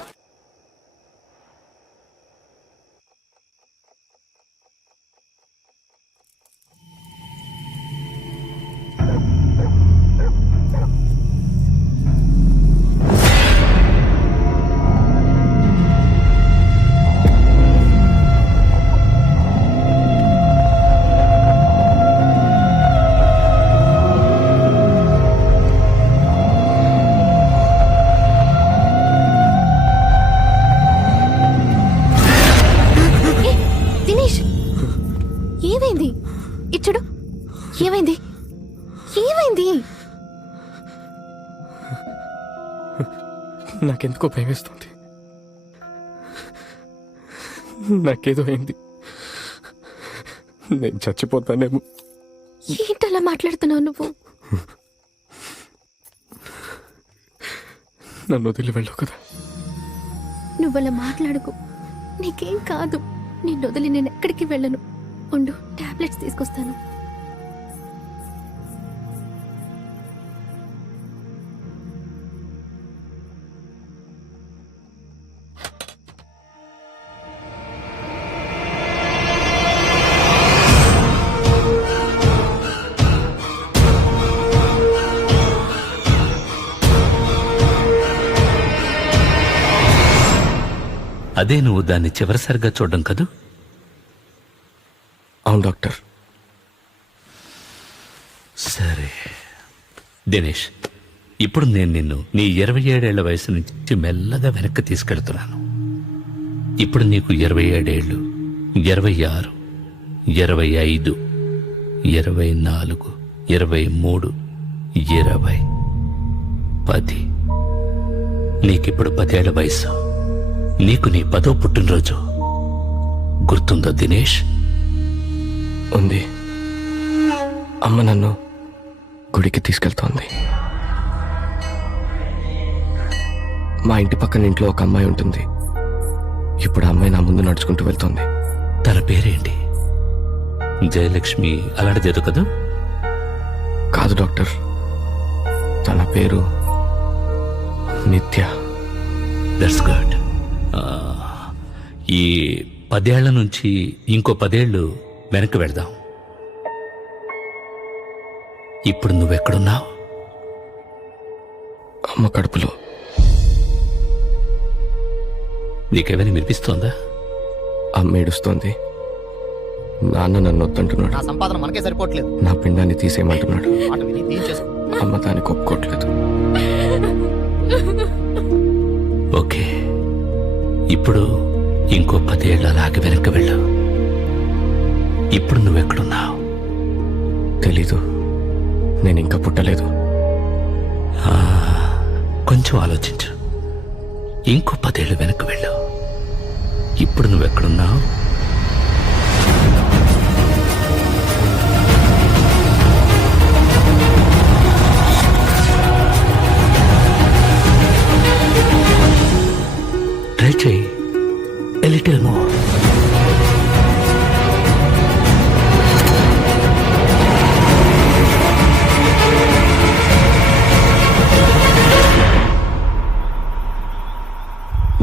ఏ, దినేష్ ఏమైంది? ఇచ్చుడు ఏమైంది? ఏమైంది? నాకెందుకో భయమేస్తుంది. నాకేదో అయింది. నేను చచ్చిపోతానేమో. ఏంటలా మాట్లాడుతున్నావు నువ్వు? నన్ను వదిలి వెళ్ళవు కదా. నువ్వలా మాట్లాడుకో, నీకేం కాదు. నిన్ను వదిలి నేను ఎక్కడికి వెళ్ళను. ఉండు, టాబ్లెట్స్ తీసుకొస్తాను. అదే నువ్వు దాన్ని చివరిసారిగా చూడడం కదూ? అవును డాక్టర్. సరే దినేష్, ఇప్పుడు నేను నిన్ను నీ 27 ఏళ్ల వయసు నుంచి మెల్లగా వెనక్కి తీసుకెళ్తున్నాను. ఇప్పుడు నీకు 27 ఏళ్ళు, 26, 25, 24, 23, 20, 10. నీకిప్పుడు 10 ఏళ్ల వయసు. నీకు నీ 10వ పుట్టినరోజు గుర్తుందో దినేష్? ఉంది. అమ్మ నన్ను గుడికి తీసుకెళ్తోంది. మా ఇంటి పక్కన ఇంట్లో ఒక అమ్మాయి ఉంటుంది. ఇప్పుడు ఆ అమ్మాయి నా ముందు నడుచుకుంటూ వెళ్తోంది. తన పేరేంటి? జయలక్ష్మి అలాంటిదేదో కదా? కాదు డాక్టర్, తన పేరు నిత్య. That's good. ఈ 10 ఏళ్ల నుంచి ఇంకో 10 ఏళ్ళు వెనక్కి వెళదాం. ఇప్పుడు నువ్వెక్కడున్నావు? అమ్మ కడుపులో. నీకేమైనా వినిపిస్తోందా? అమ్మ ఏడుస్తోంది. నాన్న నన్ను వద్దంటున్నాడు. నా సంపాదన మనకే సరిపోవట్లేదు. నా పిండాన్ని తీసేయమంటున్నాడు. మాట విని తీయించేసుకో. అమ్మ దానికి ఒప్పుకోవట్లేదు. ఓకే, ఇప్పుడు ఇంకో 10 ఏళ్ళు అలాగే వెనక్కి వెళ్ళు. ఇప్పుడు నువ్వెక్కడున్నావు? తెలీదు. నేను ఇంకా పుట్టలేదు. కొంచెం ఆలోచించు. ఇంకో 10 ఏళ్ళు వెనక్కి వెళ్ళు. ఇప్పుడు నువ్వెక్కడున్నావు? ట్రై చేయి. A little more.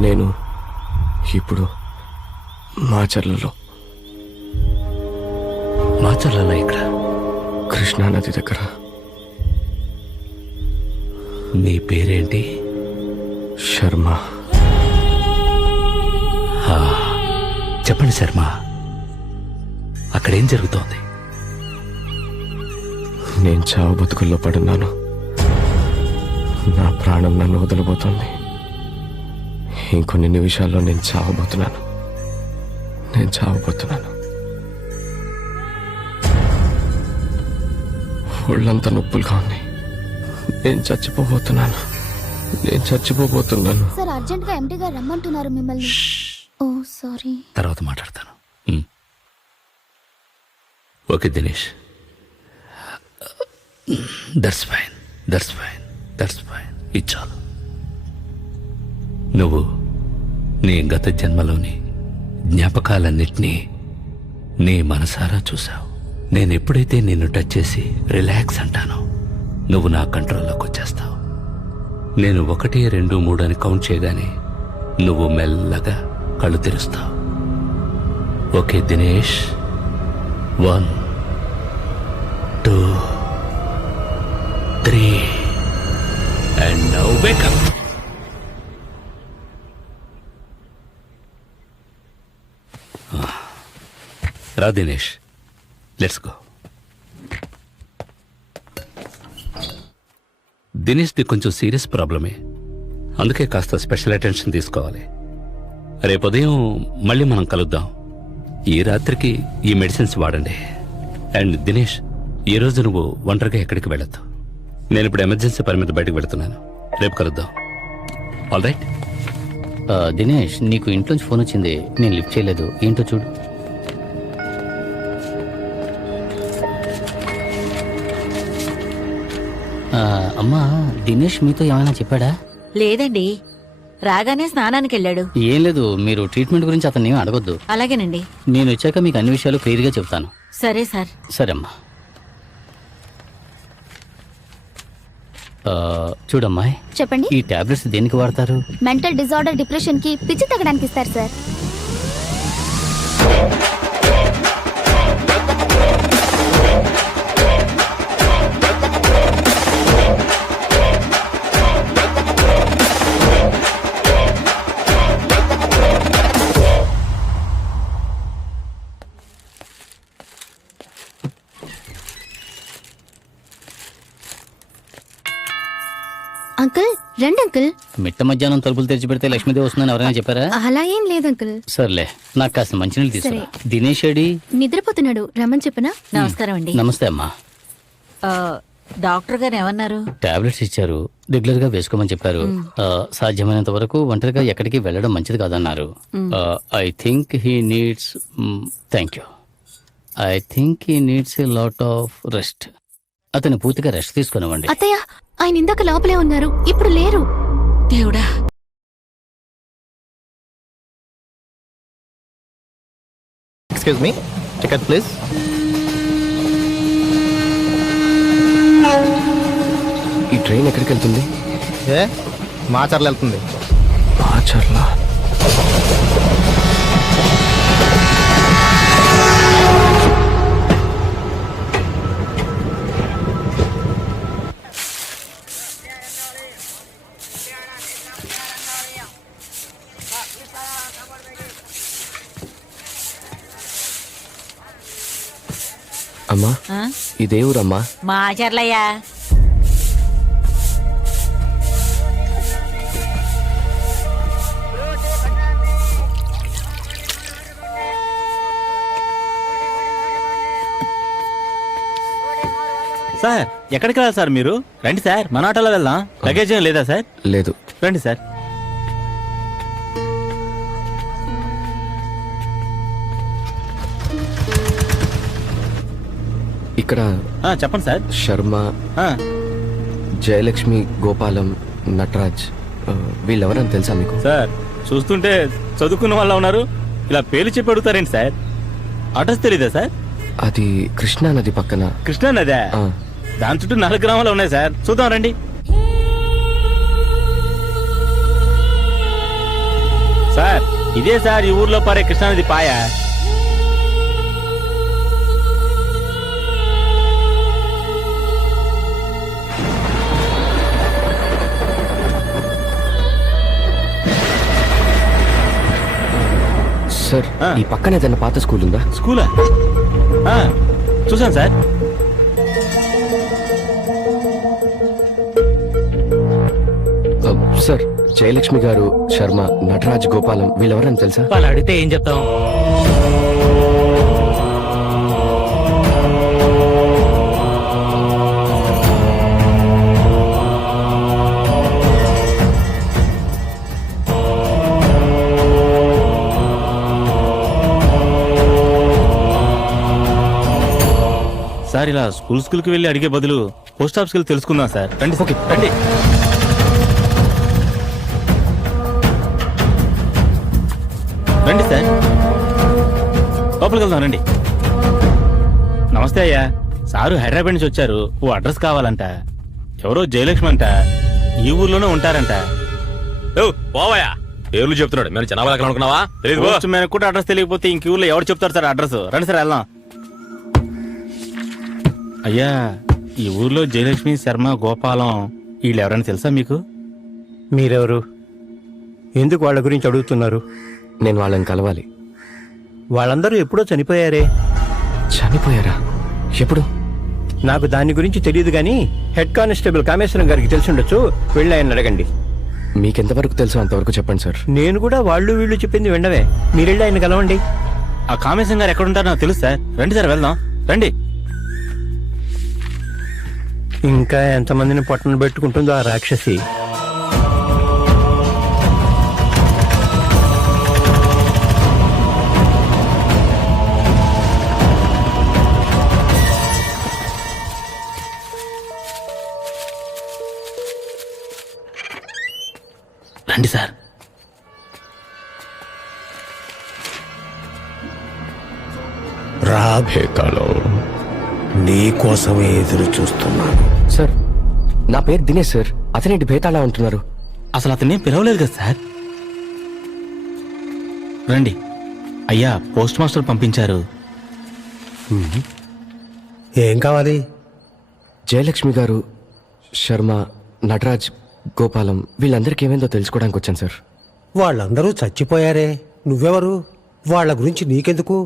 నేను ఇప్పుడు మాచర్లలో, మాచర్లలో ఇక్కడ కృష్ణానది దగ్గర. నీ పేరేంటి? శర్మ. చెప్పండి శర్మ, అక్కడేం జరుగుతోంది? నేను చావు బతుకుల్లో పడున్నాను. నా ప్రాణం నన్ను వదలబోతోంది. ఇంకొన్ని నిమిషాల్లో నేను చావబోతున్నాను. ఒళ్ళంతా నొప్పులుగా ఉంది. నేను చచ్చిపోబోతున్నాను. సార్ అర్జెంట్ గా ఎండి గారు రమ్మంటున్నారు మిమ్మల్ని. ఓ సారీ. తర్వాత మాట్లాడతాను. Okay Dinesh, that's fine. ఇది చాలు. నువ్వు నీ గత జన్మలోని జ్ఞాపకాలన్నిటినీ నీ మనసారా చూసావు. నేను ఎప్పుడైతే నిన్ను టచ్ చేసి రిలాక్స్ అంటానో నువ్వు నా కంట్రోల్లోకి వచ్చేస్తావు. నేను 1, 2, 3 అని కౌంట్ చేయగానే నువ్వు మెల్లగా కళ్ళు తెరుస్తావు. Okay Dinesh, 1, 2, 3 and now wake up. రా దినేష్, లెట్స్ గో. దినేష్ది కొంచెం సీరియస్ ప్రాబ్లమే, అందుకే కాస్త స్పెషల్ అటెన్షన్ తీసుకోవాలి. రేపు ఉదయం మళ్ళీ మనం కలుద్దాం. ఈ రాత్రికి ఈ మెడిసిన్స్ వాడండి. అండ్ దినేష్, ఈ రోజు నువ్వు ఒంటరిగా ఎక్కడికి వెళ్ళొద్దు. నేను ఇప్పుడు ఎమర్జెన్సీ పని మీద బయటకు వెళుతున్నాను. రేపు కలుద్దాం. All right? దినేష్, నీకు ఇంట్లోంచి ఫోన్ వచ్చింది, నేను లిఫ్ట్ చేయలేదు. ఏంటో చూడు. అమ్మా, దినేష్ మీతో ఏమైనా చెప్పాడా? లేదండి, రాగానే స్నానానికి వెళ్ళాడు. ఏం లేదు, మీరు ట్రీట్మెంట్ గురించి అతన్ని ఏమీ అడగొద్దు. అలాగేనండి. నేను వచ్చాక మీకు అన్ని విషయాలు క్లియర్గా చెప్తాను. సరే సార్. సరే అమ్మా. చూడమ్మాయి, చెప్పండి. ఈ టాబ్లెట్స్ దేనికి వాడతారు? మెంటల్ డిజార్డర్, డిప్రెషన్ కి పిచ్చి తగ్గడానికి ఇస్తారు సార్. అంకుల్, రండి అంకుల్. మిట్ట మధ్యాహ్నం తలుపులు తెరిచి పెడితే లక్ష్మీదేవి వస్తుందని ఎవరైనా చెప్పారా? అలా ఏం లేదు అంకుల్. సర్లే, నాకు కాస్త మంచినీళ్ళు తీసుకురా. దినేష్ ఏడి? నిద్రపోతున్నాడు, రమ్మని చెప్పనా? నమస్కారం అండి. నమస్తే అమ్మా. డాక్టర్ గారు ఏమన్నారు? టాబ్లెట్స్ ఇచ్చారు, రెగ్యులర్ గా వేసుకోమని చెప్పారు. సాధ్యమైనంత వరకు ఒంటరిగా ఎక్కడికి వెళ్ళడం మంచిది కాదన్నారు. I think he needs a lot of rest. అతను పూర్తిగా రెస్ట్ తీసుకునివ్వండి. అత్తయ్య, ఆయన ఇందాక లోపలే ఉన్నారు, ఇప్పుడు లేరు. దేవుడా. Excuse me, ticket please. ఈ ట్రైన్ ఎక్కడికి వెళ్తుంది? మాచర్ల వెళ్తుంది. మాచర్ల? అమ్మా, ఇదే ఊరమ్మా? మాచర్లయ్యా. సార్, ఎక్కడికి వెళ్ళాలి సార్ మీరు? రండి సార్, మన ఆటోలో వెళ్దాం. లగేజ్ ఏం లేదా సార్? లేదు. రండి సార్. ఇక్కడ చెప్పండి సార్. శర్మ, జయలక్ష్మి, గోపాలం, నటరాజ్ వీళ్ళెవరని తెలుసా మీకు? సార్, చూస్తుంటే చదువుకున్న వాళ్ళ ఉన్నారు. ఇలా పేర్లు చెప్పి అడుగుతారేంటి సార్? అడ్రస్ తెలీదా సార్? అది కృష్ణా నది పక్కన. కృష్ణా నదే? దాని చుట్టూ 4 గ్రామాలు ఉన్నాయి సార్. చూద్దాం రండి. సార్, ఇదే సార్ ఈ ఊర్లో పారే కృష్ణానది పాయ. సార్, ఈ పక్కన ఏదైనా పాత స్కూల్ ఉందా? స్కూలా? చూసాను సార్. సార్, జయలక్ష్మి గారు, శర్మ, నటరాజ్, గోపాలం వీళ్ళెవరని తెలుసా? వాళ్ళు అడిగితే ఏం చెప్తాం? సార్ ఇలా స్కూల్కి వెళ్ళి అడిగే బదులు పోస్ట్ ఆఫీస్కి వెళ్ళి తెలుసుకుందాం సార్. రండి. ఓకే రండి. రండి సార్, లోపలికి వెళ్దాం రండి. నమస్తే అయ్యా. సారు హైదరాబాద్ నుంచి వచ్చారు. ఓ అడ్రస్ కావాలంట. ఎవరో జయలక్ష్మి అంట, ఈ ఊర్లోనే ఉంటారంట. పోవాయా పేర్లు చెప్తున్నాడు. మేము జనాభా అనుకున్నావా? మనకు కూడా అడ్రస్ తెలియకపోతే ఇంక ఊర్లో ఎవరు చెప్తారు సార్ అడ్రస్? రండి సార్ వెళ్దాం. అయ్యా, ఈ ఊర్లో జయలక్ష్మి, శర్మ, గోపాలం వీళ్ళు ఎవరైనా తెలుసా మీకు? మీరెవరు? ఎందుకు వాళ్ళ గురించి అడుగుతున్నారు? నేను వాళ్ళని కలవాలి. వాళ్ళందరూ ఎప్పుడో చనిపోయారే. చనిపోయారా? ఎప్పుడు? నాకు దాని గురించి తెలియదు కానీ హెడ్ కానిస్టేబుల్ కామేశ్వరం గారికి తెలిసి ఉండొచ్చు. వెళ్ళి ఆయన అడగండి. మీకెంతవరకు తెలుసో అంతవరకు చెప్పండి సార్. నేను కూడా వాళ్ళు వీళ్ళు చెప్పింది వినవే. మీరెళ్ళి ఆయన కలవండి. ఆ కామేశం గారు ఎక్కడుంటారో నాకు తెలుసు సార్. రండి సార్ వెళ్దాం. రండి. ఇంకా ఎంతమందిని పొట్టను పెట్టుకుంటుందో ఆ రాక్షసి. రండి సార్. రాబే కాలం నీకోసమే ఎదురు చూస్తున్నాను. సార్, నా పేరు దినేష్ సార్. అతనేంటి భేతాళా అంటున్నారు? అసలు అతన్ని పిలవలేదు కదా సార్. రండి. అయ్యా, పోస్ట్ మాస్టర్ పంపించారు. ఏం కావాలి? జయలక్ష్మి గారు, శర్మ, నటరాజ్, గోపాలం వీళ్ళందరికీ ఏమైందో తెలుసుకోవడానికి వచ్చాను సార్. వాళ్ళందరూ చచ్చిపోయారే. నువ్వెవరు? వాళ్ళ గురించి నీకెందుకు?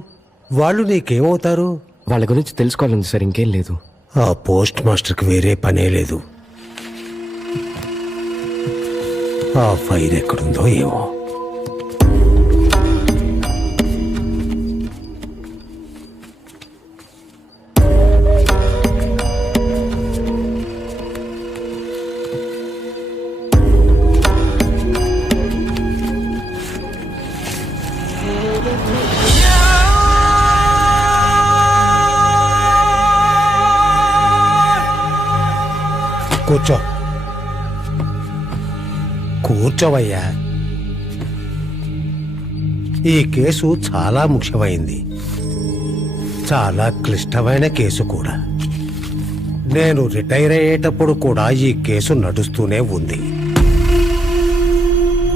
వాళ్ళు నీకేమవుతారు? వాళ్ళ గురించి తెలుసుకోవాలంది సార్, ఇంకేం లేదు. ఆ పోస్ట్ మాస్టర్కి వేరే పనే లేదు. ఆ ఫైల్ ఎక్కడుందో ఏమో. కూర్చో, కూర్చోవయ్యా. ఈ కేసు చాలా ముఖ్యమైంది, చాలా క్లిష్టమైన కేసు కూడా. నేను రిటైర్ అయ్యేటప్పుడు కూడా ఈ కేసు నడుస్తూనే ఉంది.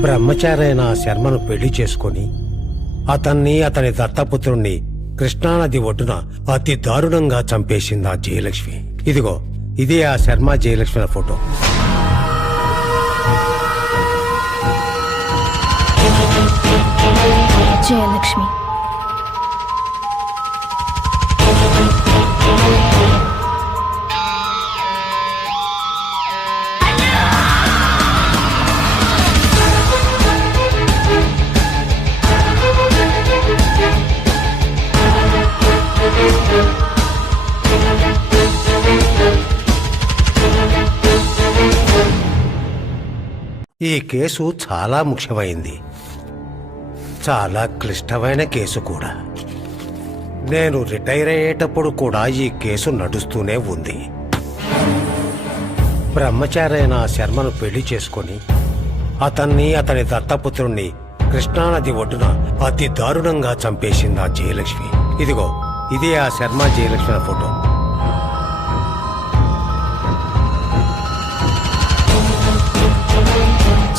బ్రహ్మచారైన శర్మను పెళ్లి చేసుకొని అతన్ని, అతని దత్తపుత్రుణ్ణి కృష్ణానది ఒడ్డున అతి దారుణంగా చంపేసింది ఆ జయలక్ష్మి. ఇదిగో, ఇదే ఆ శర్మ జయలక్ష్మి ఫోటో. జయలక్ష్మి ఈ కేసు చాలా ముఖ్యమైంది, చాలా క్లిష్టమైన కేసు కూడా. నేను రిటైర్ అయ్యేటప్పుడు కూడా ఈ కేసు నడుస్తూనే ఉంది. బ్రహ్మచారైన శర్మను పెళ్లి చేసుకొని అతన్ని, అతని దత్తపుత్రుణ్ణి కృష్ణానది ఒడ్డున అతి దారుణంగా చంపేసింది ఆ జయలక్ష్మి. ఇదిగో, ఇదే ఆ శర్మ జయలక్ష్మి ఫోటో.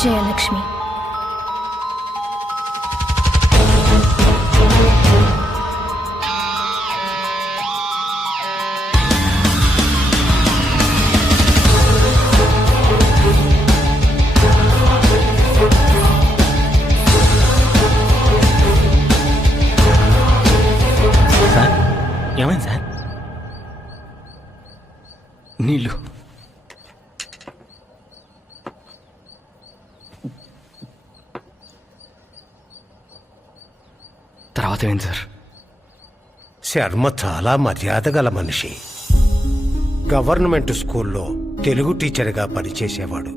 జయలక్ష్మి సార్, ఏమైంది నీళ్ళు. తర్వాత ఏంటి సార్? శర్మ చాలా మర్యాద గల మనిషి. గవర్నమెంట్ స్కూల్లో తెలుగు టీచర్గా పనిచేసేవాడు.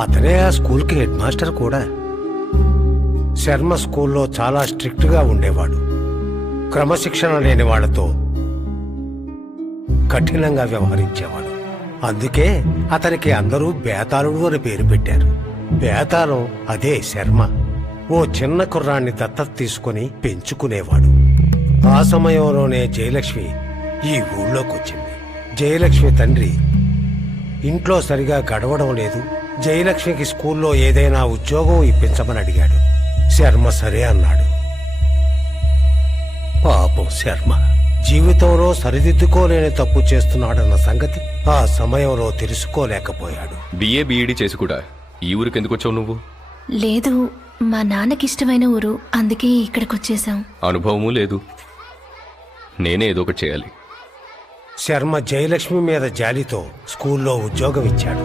అతనే ఆ స్కూల్కి హెడ్ మాస్టర్ కూడా. శర్మ స్కూల్లో చాలా స్ట్రిక్ట్గా ఉండేవాడు. క్రమశిక్షణ లేని వాళ్లతో కఠినంగా వ్యవహరించేవాడు. అందుకే అతనికి అందరూ బేతాళుడు అని పేరు పెట్టారు. బేతాళం అదే శర్మ. ఓ చిన్న కుర్రాన్ని దత్తత తీసుకుని పెంచుకునేవాడు. ఆ సమయంలోనే జయలక్ష్మి ఈ ఊళ్ళోకొచ్చింది. జయలక్ష్మి తండ్రి ఇంట్లో సరిగా గడవడం లేదు. జయలక్ష్మికి స్కూల్లో ఏదైనా ఉద్యోగం ఇప్పించమని అడిగాడు. శర్మ సరే అన్నాడు. పాపం శర్మ జీవితంలో సరిదిద్దుకోలేని తప్పు చేస్తున్నాడన్న సంగతి ఆ సమయంలో తెలుసుకోలేకపోయాడు. బిఏ బీఈడీ చేసి కూడా ఈ ఊరికి ఎందుకు వచ్చావు నువ్వు? లేదు, మా నాన్నకి ఇష్టమైన ఊరు, అందుకే ఇక్కడికి వచ్చేసాం. అనుభవము లేదు. నేనే ఏదో ఒకటి చేయాలి. శర్మ జయలక్ష్మి మీద జాలితో స్కూల్లో ఉద్యోగం ఇచ్చాడు.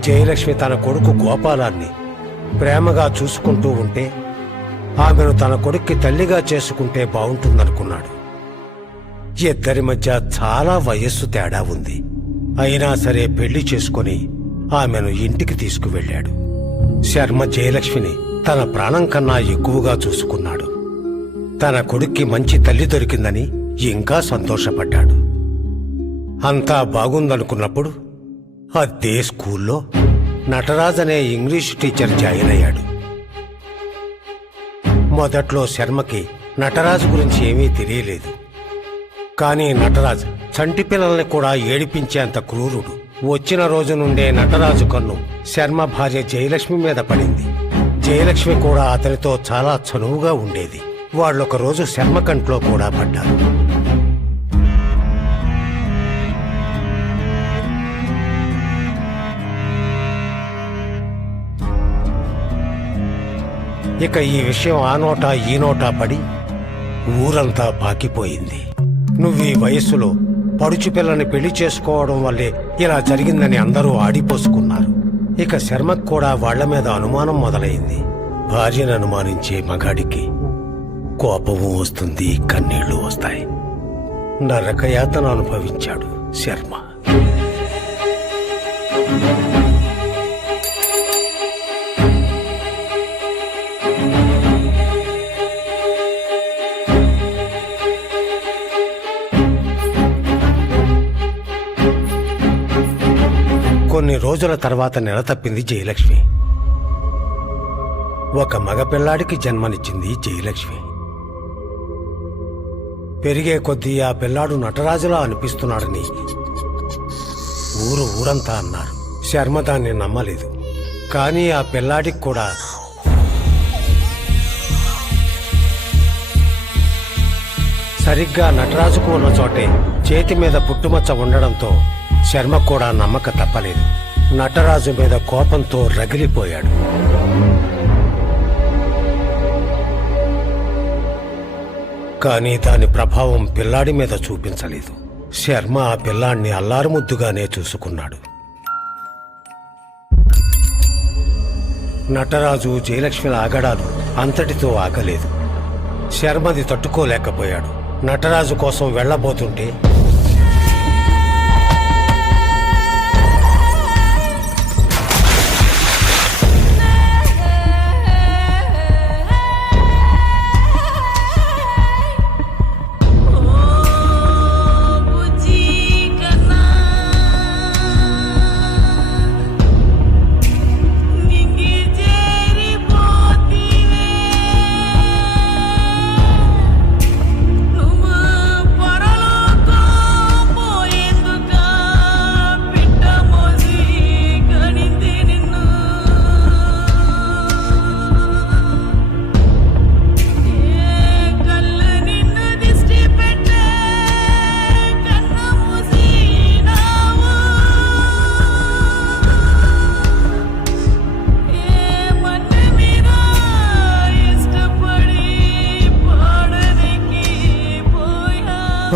జయలక్ష్మి తన కొడుకు గోపాలాన్ని ప్రేమగా చూసుకుంటూ ఉంటే ఆమెను తన కొడుక్కి తల్లిగా చేసుకుంటే బావుంటుందనుకున్నాడు. ఇద్దరి మధ్య చాలా వయస్సు తేడా ఉంది. అయినా సరే పెళ్లి చేసుకుని ఆమెను ఇంటికి తీసుకువెళ్ళాడు. శర్మ జయలక్ష్మిని తన ప్రాణం కన్నా ఎక్కువగా చూసుకున్నాడు. తన కొడుక్కి మంచి తల్లి దొరికిందని ఇంకా సంతోషపడ్డాడు. అంతా బాగుందనుకున్నప్పుడు అదే స్కూల్లో నటరాజ్ అనే ఇంగ్లీష్ టీచర్ జాయిన్ అయ్యాడు. మొదట్లో శర్మకి నటరాజు గురించి ఏమీ తెలియలేదు. కానీ నటరాజ్ చంటి పిల్లల్ని కూడా ఏడిపించేంత క్రూరుడు. వచ్చిన రోజు నుండే నటరాజు కన్ను శర్మ భార్య జయలక్ష్మి మీద పడింది. జయలక్ష్మి కూడా అతనితో చాలా చనువుగా ఉండేది. వాళ్ళొక రోజు శర్మ కంట్లో కూడా పడ్డారు. ఇక ఈ విషయం ఆ నోటా ఈ నోటా పడి ఊరంతా పాకిపోయింది. నువ్వు ఈ వయస్సులో పడుచు పిల్లని పెళ్లి చేసుకోవడం వల్లే ఇలా జరిగిందని అందరూ ఆడిపోసుకున్నారు. ఇక శర్మకు కూడా వాళ్ల మీద అనుమానం మొదలైంది. భార్యను అనుమానించే మగాడికి కోపము వస్తుంది, కన్నీళ్లు వస్తాయి. నరకయాతన అనుభవించాడు శర్మ. కొన్ని రోజుల తర్వాత నెల తప్పింది జయలక్ష్మి. ఒక మగపిల్లాడికి జన్మనిచ్చింది జయలక్ష్మి. పెరిగే కొద్దీ ఆ పిల్లాడు నటరాజులా అనిపిస్తున్నాడని ఊరంతా అన్నారు. శర్మ దాన్ని నమ్మలేదు. కానీ ఆ పిల్లాడికి కూడా సరిగ్గా నటరాజుకు ఉన్న చోటే చేతి మీద పుట్టుమచ్చ ఉండడంతో శర్మ కూడా నమ్మక తప్పలేదు. నటరాజు మీద కోపంతో రగిలిపోయాడు. కానీ దాని ప్రభావం పిల్లాడి మీద చూపించలేదు. శర్మ ఆ పిల్లాడిని అల్లారుముద్దుగానే చూసుకున్నాడు. నటరాజు జయలక్ష్మిల ఆగడాలు అంతటితో ఆగలేదు. శర్మది తట్టుకోలేకపోయాడు. నటరాజు కోసం వెళ్లబోతుంటే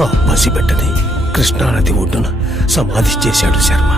ఆ పసిబిడ్డని కృష్ణానది ఒడ్డున సమాధి చేశాడు శర్మ.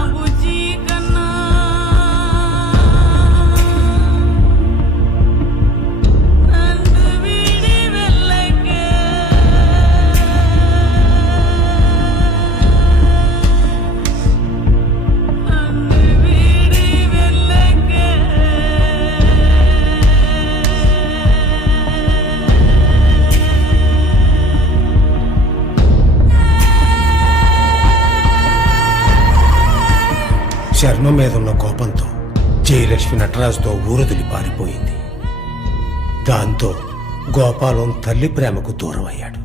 శర్మ మీదున్న కోపంతో జయలక్ష్మి నటరాజుతో ఊరుదిలి పారిపోయింది. దాంతో గోపాలం తల్లి ప్రేమకు దూరమయ్యాడు.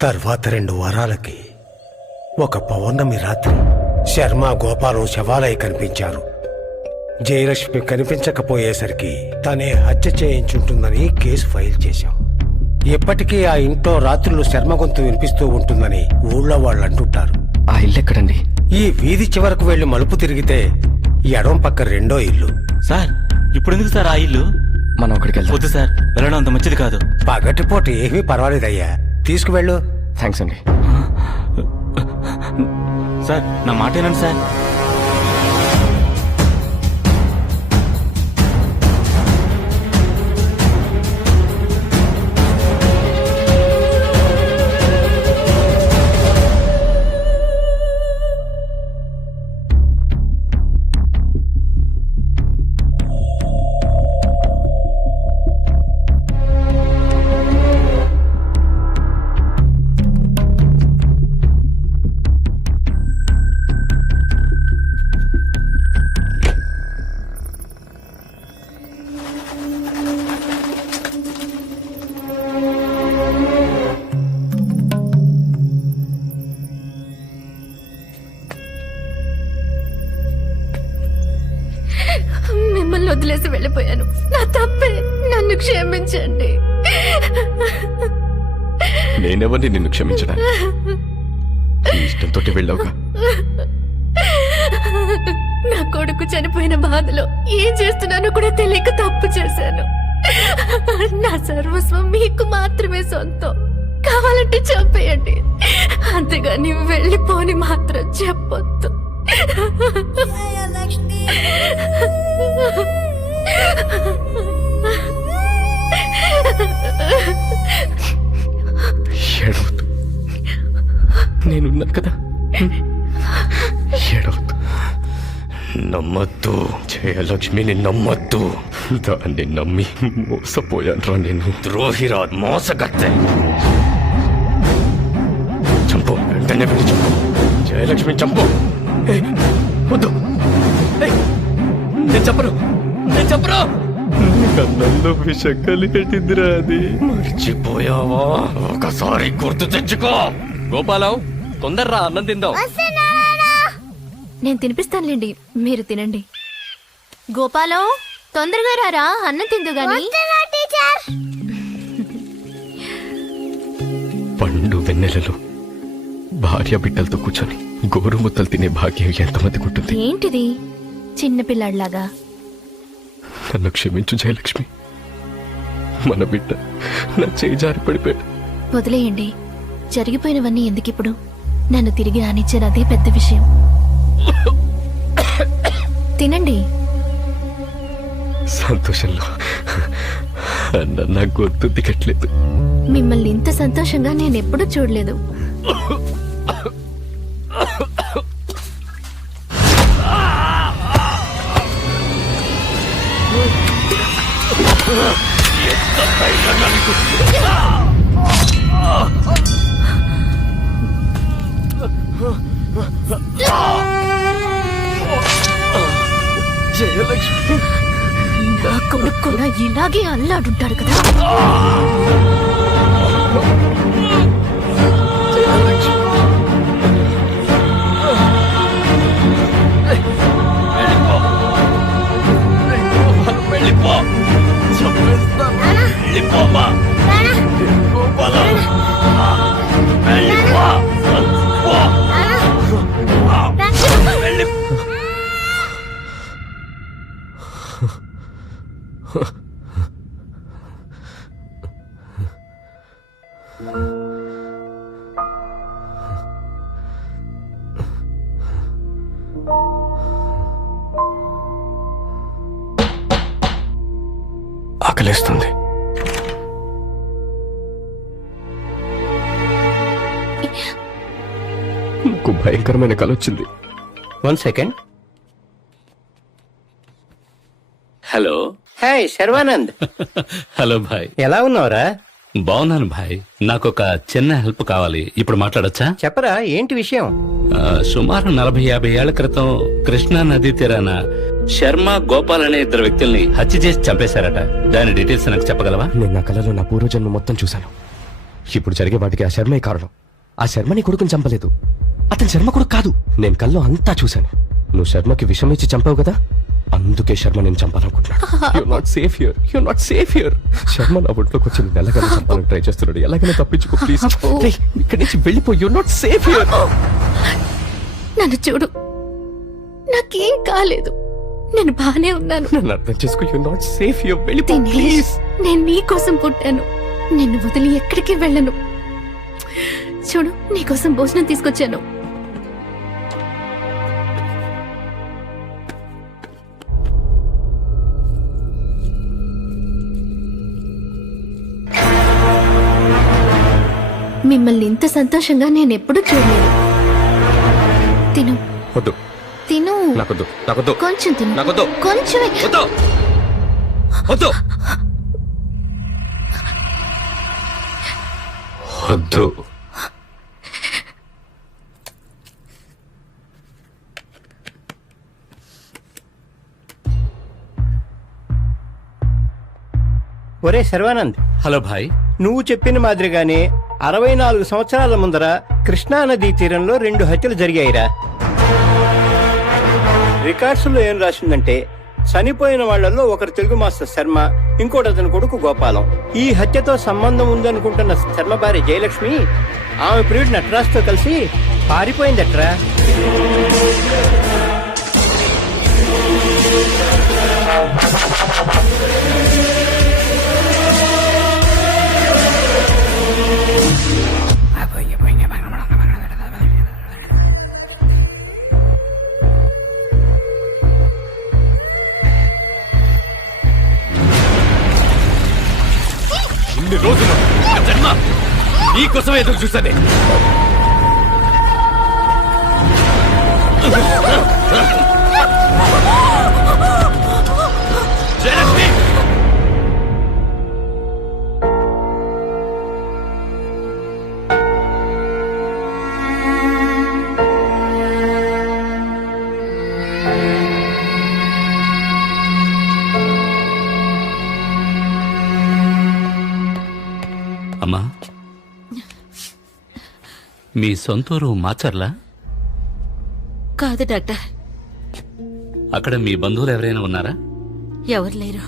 తర్వాత 2 వారాలకి ఒక పౌర్ణమి రాత్రి శర్మ గోపాలం శవాలయ కనిపించారు. జయలక్ష్మి కనిపించకపోయేసరికి తనే హత్య చేయించుంటుందని కేసు ఫైల్ చేశాం. ఇప్పటికీ ఆ ఇంట్లో రాత్రులు శర్మ గొంతు వినిపిస్తూ ఉంటుందని ఊళ్ళో వాళ్ళు అంటుంటారు. ఆ ఇల్లు ఎక్కడండి? ఈ వీధి చివరకు వెళ్లి మలుపు తిరిగితే ఎడం పక్క రెండో ఇల్లు. సార్ ఇప్పుడు ఎందుకు సార్ ఆ ఇల్లు? మనం అక్కడికి వెళ్దాం. వద్దు సార్, వెళ్ళడం అంత మంచిది కాదు. పగటిపూట ఏమీ పర్వాలేదయ్యా, తీసుకువెళ్ళు. థ్యాంక్స్ అండి. సార్ నా మాట ఏనండి సార్. మిమ్మల్ని వదిలేసి వెళ్ళిపోయాను, నా తప్పే, నన్ను క్షమించండి. నేనెవరిని నిన్ను క్షమించడానికి? నీ ఇష్టంతో వెళ్ళావుగా. నా కొడుకు చనిపోయిన బాధలో ఏం చేస్తున్నానో కూడా తెలియక తప్పు చేశాను. నా సర్వస్వం మీకు మాత్రమే సొంతం, కావాలంటే చంపేయండి, అంతేగాని వెళ్ళిపోని మాత్రం చెప్పొద్దు. ఏడవద్దు, నేనున్నాను కదా. ఏడవద్దు. నమ్మద్దు జయలక్ష్మిని, నమ్మద్దు. దాన్ని నమ్మి మోసపోయాను రా నేను. ద్రోహిరా, మోసగత్తె. చంపు, వెంటనే వెళ్ళి చంపు. జయలక్ష్మి చంపు. వద్దు, నేను చెప్పను, నేను చెప్పను. కన్నంలో విషం కలిగట్టిందిరా అది. మర్చిపోయావా? ఒకసారి గుర్తు తెచ్చుకో. గోపాలం, తొందరరా, అన్నం తిందాం. నేను తినిపిస్తానులేండి, మీరు తినండి. గోపాలం, తొందరగా రారా, అన్నం తిందు గాని. పండు వెన్నెలలో భార్య బిడ్డలతో కూర్చొని గోరుముద్దలు తినే భాగ్యం ఎంతమందికి ఉంటుంది? ఏంటిది చిన్నపిల్లాడిలాగా? నన్ను క్షమించు జయలక్ష్మి, మన బిడ్డ నా చేయి జారి పడిపోయాడు. వదిలేయండి, జరిగిపోయినవన్నీ ఎందుకిప్పుడు? నన్ను తిరిగి రానిచ్చారు, అదే పెద్ద విషయం. తినండి. సంతోషంలో అన్న నా గొంతు దిగట్లేదు. మిమ్మల్ని ఇంత సంతోషంగా నేను ఎప్పుడూ చూడలేదు. జయలక్ష్మి, నా కొడుకు కూడా ఇలాగే అల్లాడుంటాడు కదా. ఆకలేస్తుంది. నాకు భయంకరమైన కల వచ్చింది. 1 second. Hello. Hi Sharwanand. Hello భాయ్. ఎలా ఉన్నావురా? బాగున్నాను భాయ్. నాకు ఒక చిన్న హెల్ప్ కావాలి. ఇప్పుడు మాట్లాడొచ్చా? చెప్పరా, ఏంటి విషయం? సుమారు 40-50 ఏళ్ల క్రితం కృష్ణా నదీ తీరాన శర్మ, గోపాల్ అనే 2 వ్యక్తుల్ని హత్య చేసి చంపేశారట. దాని డీటెయిల్స్ నాకు చెప్పగలవా? నేను నా కలలో నా పూర్వజన్మ మొత్తం చూశాను. ఇప్పుడు జరిగే వాటికి ఆ శర్మే కారణం. ఆ శర్మని కొడుకుని చంపలేదు. అతని శర్మ కొడుకు కాదు. నేను కల్లో అంతా చూశాను. నువ్వు శర్మకి విషం ఇచ్చి చంపావు కదా, అందుకే శర్మ నేను చంపాలనుకుంటున్నాడు. You're not safe here. You're not safe here. Sharma నా ఒంట్లోకి వచ్చి నేను ఎలాగైనా చంపాలని ట్రై చేస్తున్నాడు. ఎలాగైనా తప్పించుకో ప్లీజ్. ఇక్కడి నుంచి వెళ్ళిపో. You're not safe here. నన్ను చూడు, నాకేం కాలేదు, నేను బానే ఉన్నాను. నన్ను అర్థం చేసుకో. You're not safe here. వెళ్ళిపో దినేష్, ప్లీజ్. నేను నీ కోసం పుట్టాను. నిన్ను వదిలి ఎక్కడికి వెళ్ళను. చూడు, నీకోసం భోజనం తీసుకొచ్చాను. మిమ్మల్ని ఇంత సంతోషంగా నేను ఎప్పుడూ చూడలేదు. తిను, వద్దు, తిను. నాకొద్దు, నాకొద్దు, కొంచెం తిను, నాకొద్దు, కొంచెమే. వద్దు, వద్దు, వద్దు. ఒరే శర్వానంద్, హలో భాయ్. నువ్వు చెప్పిన మాదిరిగానే 64 సంవత్సరాల ముందర కృష్ణా నదీ తీరంలో 2 హత్యలు జరిగాయిరా. రికార్డ్స్లో ఏం రాసిందంటే చనిపోయిన వాళ్లలో ఒకరు తెలుగు మాస్టర్ శర్మ, ఇంకోటి అతని కొడుకు గోపాలం. ఈ హత్యతో సంబంధం ఉందనుకుంటున్న శర్మ భార్య జయలక్ష్మి ఆమె ప్రియుడు నటరాజ్తో కలిసి పారిపోయిందట్రా. ఇన్ని రోజులు నా జన్మ నీకోసమే ఎదురు చూశానే. జయలక్ష్మి, అమ్మా, మీ సొంతూరు మాచర్లా? కాదు డాక్టర్, అక్కడ మీ బంధువులు ఎవరైనా ఉన్నారా? ఎవరు లేరు.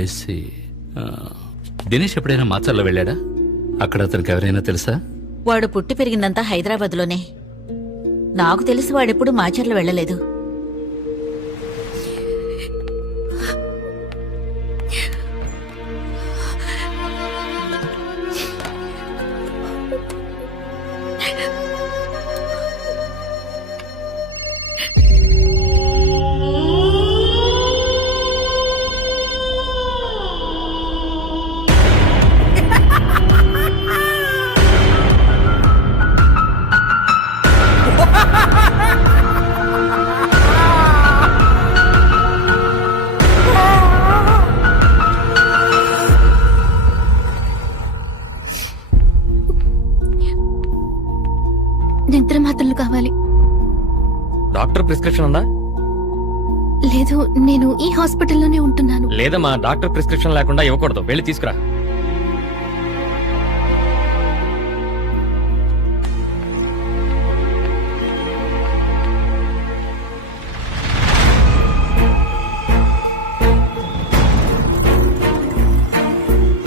ఐసి. దినేష్ ఎప్పుడైనా మాచర్లో వెళ్ళాడా? అక్కడ అతనికి ఎవరైనా తెలుసా? వాడు పుట్టి పెరిగిందంతా హైదరాబాద్లోనే. నాకు తెలిసి వాడెప్పుడు మాచర్లు వెళ్ళలేదు. నిద్ర మాత్రలు కావాలి. డాక్టర్ ప్రిస్క్రిప్షన్ ఉందా? లేదు, నేను ఈ హాస్పిటల్లోనే ఉంటున్నాను. లేదమ్మా, డాక్టర్ ప్రిస్క్రిప్షన్ లేకుండా ఇవ్వకూడదు. వెళ్ళి తీసుకురా.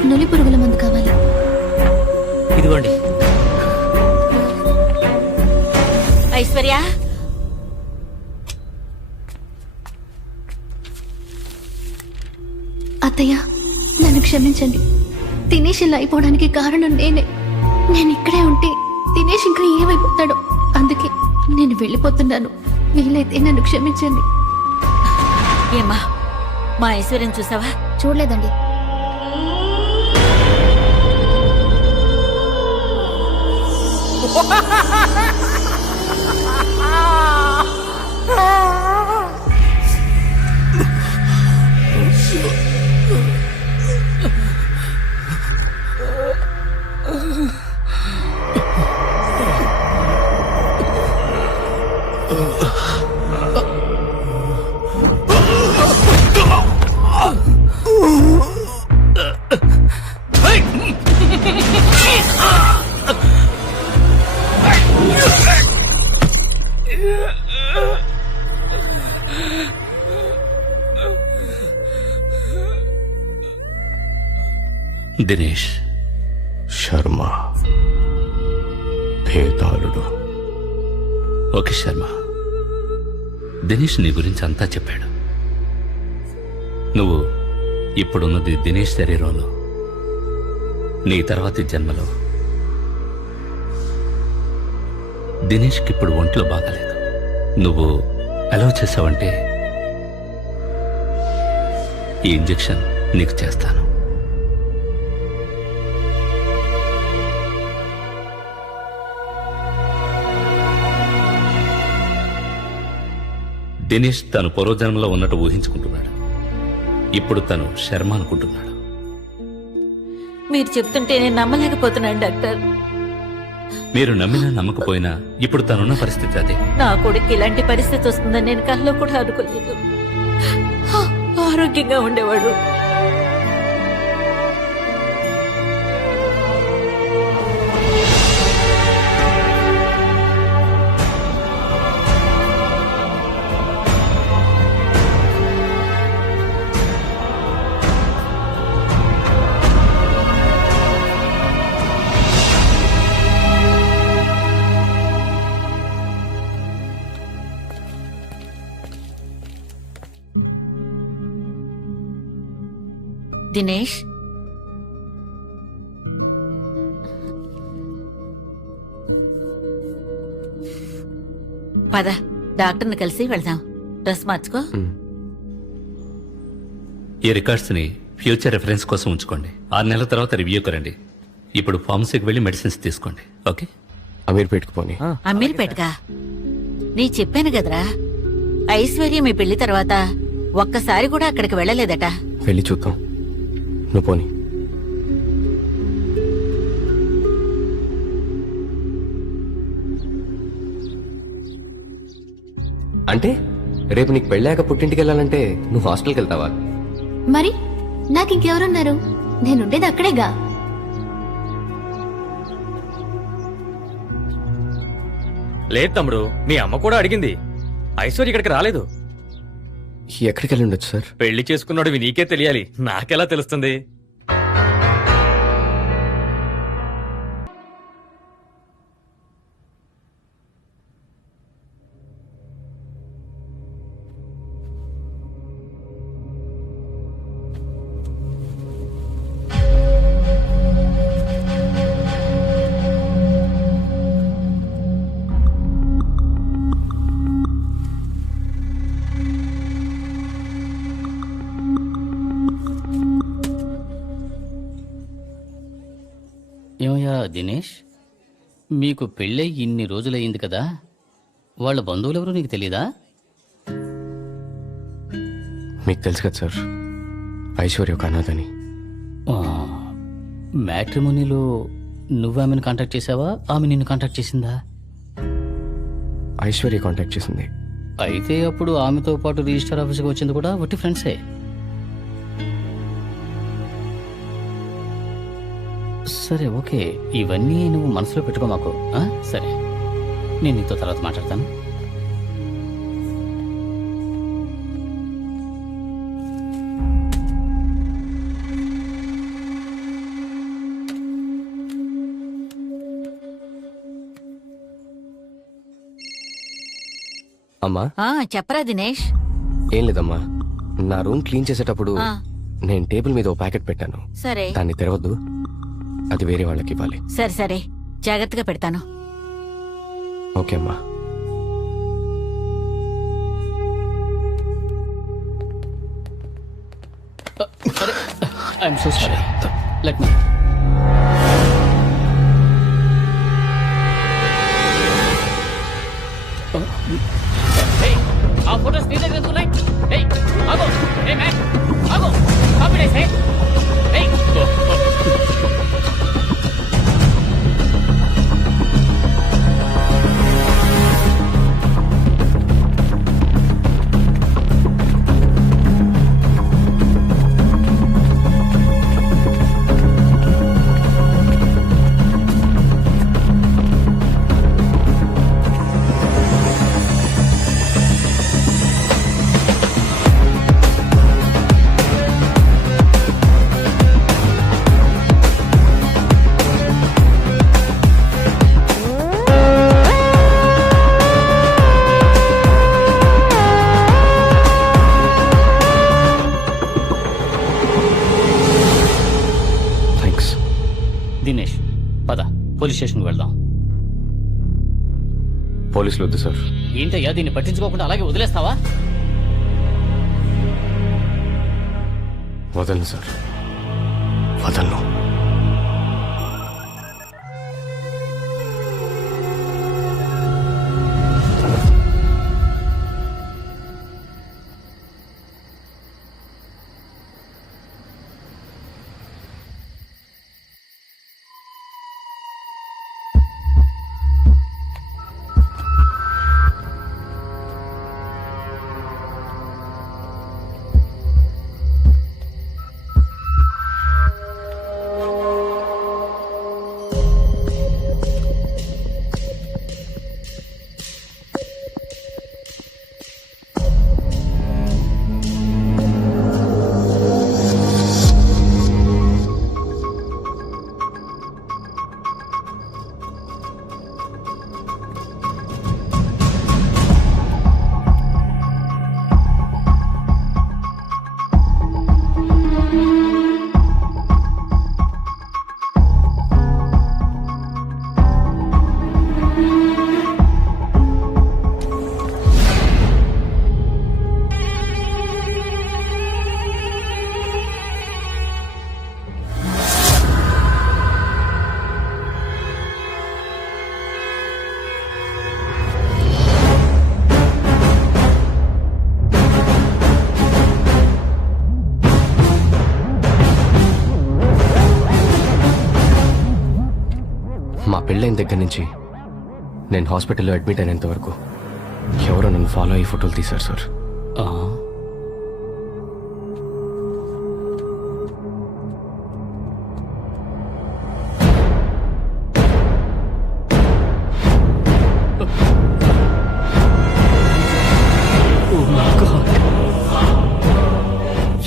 నులి పురుగుల మందు కావాలి. ఇదిగోండి. ఐశ్వర్య, అత్తయ్య, నన్ను క్షమించండి. దినేష్ ఇలా అయిపోవడానికి కారణం నేనే. నేను ఇక్కడే ఉంటే దినేష్ ఇంకా ఏమైపోతాడో, అందుకే నేను వెళ్ళిపోతున్నాను. వీలైతే నన్ను క్షమించండి. ఏమ్మా మా ఐశ్వర్యం చూసావా? చూడలేదండి. దినేష్, శర్మ భేదాళుడు. ఓకే శర్మ, దినేష్ నీ గురించి అంతా చెప్పాడు. నువ్వు ఇప్పుడున్నది దినేష్ శరీరంలో, నీ తర్వాతి జన్మలో. దినేష్కి ఇప్పుడు ఒంట్లో బాగాలేదు. నువ్వు అలౌ చేసావంటే ఈ ఇంజెక్షన్ నీకు చేస్తాను. దినేష్ తను పూర్వజన్మలో ఉన్నట్టు ఊహించుకుంటున్నాడు. ఇప్పుడు తను శర్మ అనుకుంటున్నాడు. మీరు చెప్తుంటే నేను నమ్మలేకపోతున్నాను డాక్టర్. మీరు నమ్మినా నమ్మకపోయినా ఇప్పుడు తనున్న పరిస్థితి అదే. నా కొడుకు ఇలాంటి పరిస్థితి వస్తుందని నేను కల్లో కూడా అనుకోలేదు. ఆరోగ్యంగా ఉండేవాడు. దినేష్, పద డాక్టర్ని కలిసి వెళ్దాం. డ్రెస్ మార్చుకో. ఈ రికార్డ్స్ ని ఫ్యూచర్ రెఫరెన్స్ కోసం ఉంచుకోండి. 6 నెలల తర్వాత రివ్యూకి రండి. ఇప్పుడు ఫార్మసీకి వెళ్ళి మెడిసిన్స్ తీసుకోండి. ఓకే? అమీర్పేట్కు పోనీ. అమీర్పేటగా? నీ చెప్పాను కదరా, ఐశ్వర్య మీ పెళ్లి తర్వాత ఒక్కసారి కూడా అక్కడికి వెళ్ళలేదట. వెళ్ళి చూద్దాం. నువ్వు పోనీ. అంటే రేపు నీకు పెళ్ళాక పుట్టింటికి వెళ్ళాలంటే నువ్వు హాస్టల్కి వెళ్తావా? మరి నాకింకెవరున్నారు? నేనుండేది అక్కడేగా. లేదు తమ్ముడు, మీ అమ్మ కూడా అడిగింది. ఐశ్వర్య ఇక్కడికి రాలేదు. ఎక్కడికి వెళ్ళి ఉండొచ్చు సార్? పెళ్లి చేసుకున్నాడు నీకే తెలియాలి, నాకెలా తెలుస్తుంది? ఏమయ్యా దినేష్, మీకు పెళ్ళై ఇన్ని రోజులయ్యింది కదా, వాళ్ళ బంధువులెవరూ నీకు తెలీదా? మీకు తెలుసు కదా సార్, ఐశ్వర్య ఒక అనాథని. మ్యాట్రిమోనీలో నువ్వు ఆమెను కాంటాక్ట్ చేసావా, ఆమె నిన్ను కాంటాక్ట్ చేసిందా? ఐశ్వర్య కాంటాక్ట్ చేసింది. అయితే అప్పుడు ఆమెతో పాటు రిజిస్టర్ ఆఫీస్కి వచ్చింది కూడా వట్టి ఫ్రెండ్సే. సరే ఓకే, ఇవన్నీ నువ్వు మనసులో పెట్టుకో మాకు. సరే, నేను నీతో తర్వాత మాట్లాడతాను. అమ్మా. చెప్పరా దినేష్? ఏం లేదమ్మా, నా రూమ్ క్లీన్ చేసేటప్పుడు ఆ. నేను టేబుల్ మీద ఓ ప్యాకెట్ పెట్టాను. సరే దాన్ని తెరవద్దు, అది వేరే వాళ్ళకి ఇవ్వాలి. సరే సరే, జాగ్రత్తగా పెడతాను. ఓకే అమ్మా. I'm so sorry. Let me. ఆ ఫోటోస్ నీ దగ్గర ఎందుకు ఉన్నాయి? ఏయ్ ఆగో, ఏ మ్యాన్ ఆగో, కాపీ చేసే. ఏయ్ థ్యాంక్స్. దినేష్ పద, పోలీస్ స్టేషన్కి వెళ్దాం. పోలీసులు వద్దు సార్. ఏంటయ్యా దీన్ని పట్టించుకోకుండా అలాగే వదిలేస్తావా? వదలను సార్, వదలను. మా పెళ్ళైన దగ్గర నుంచి నేను హాస్పిటల్లో అడ్మిట్ అయినంత వరకు ఎవరో నన్ను ఫాలో అయ్యి ఫోటోలు తీశారు సార్.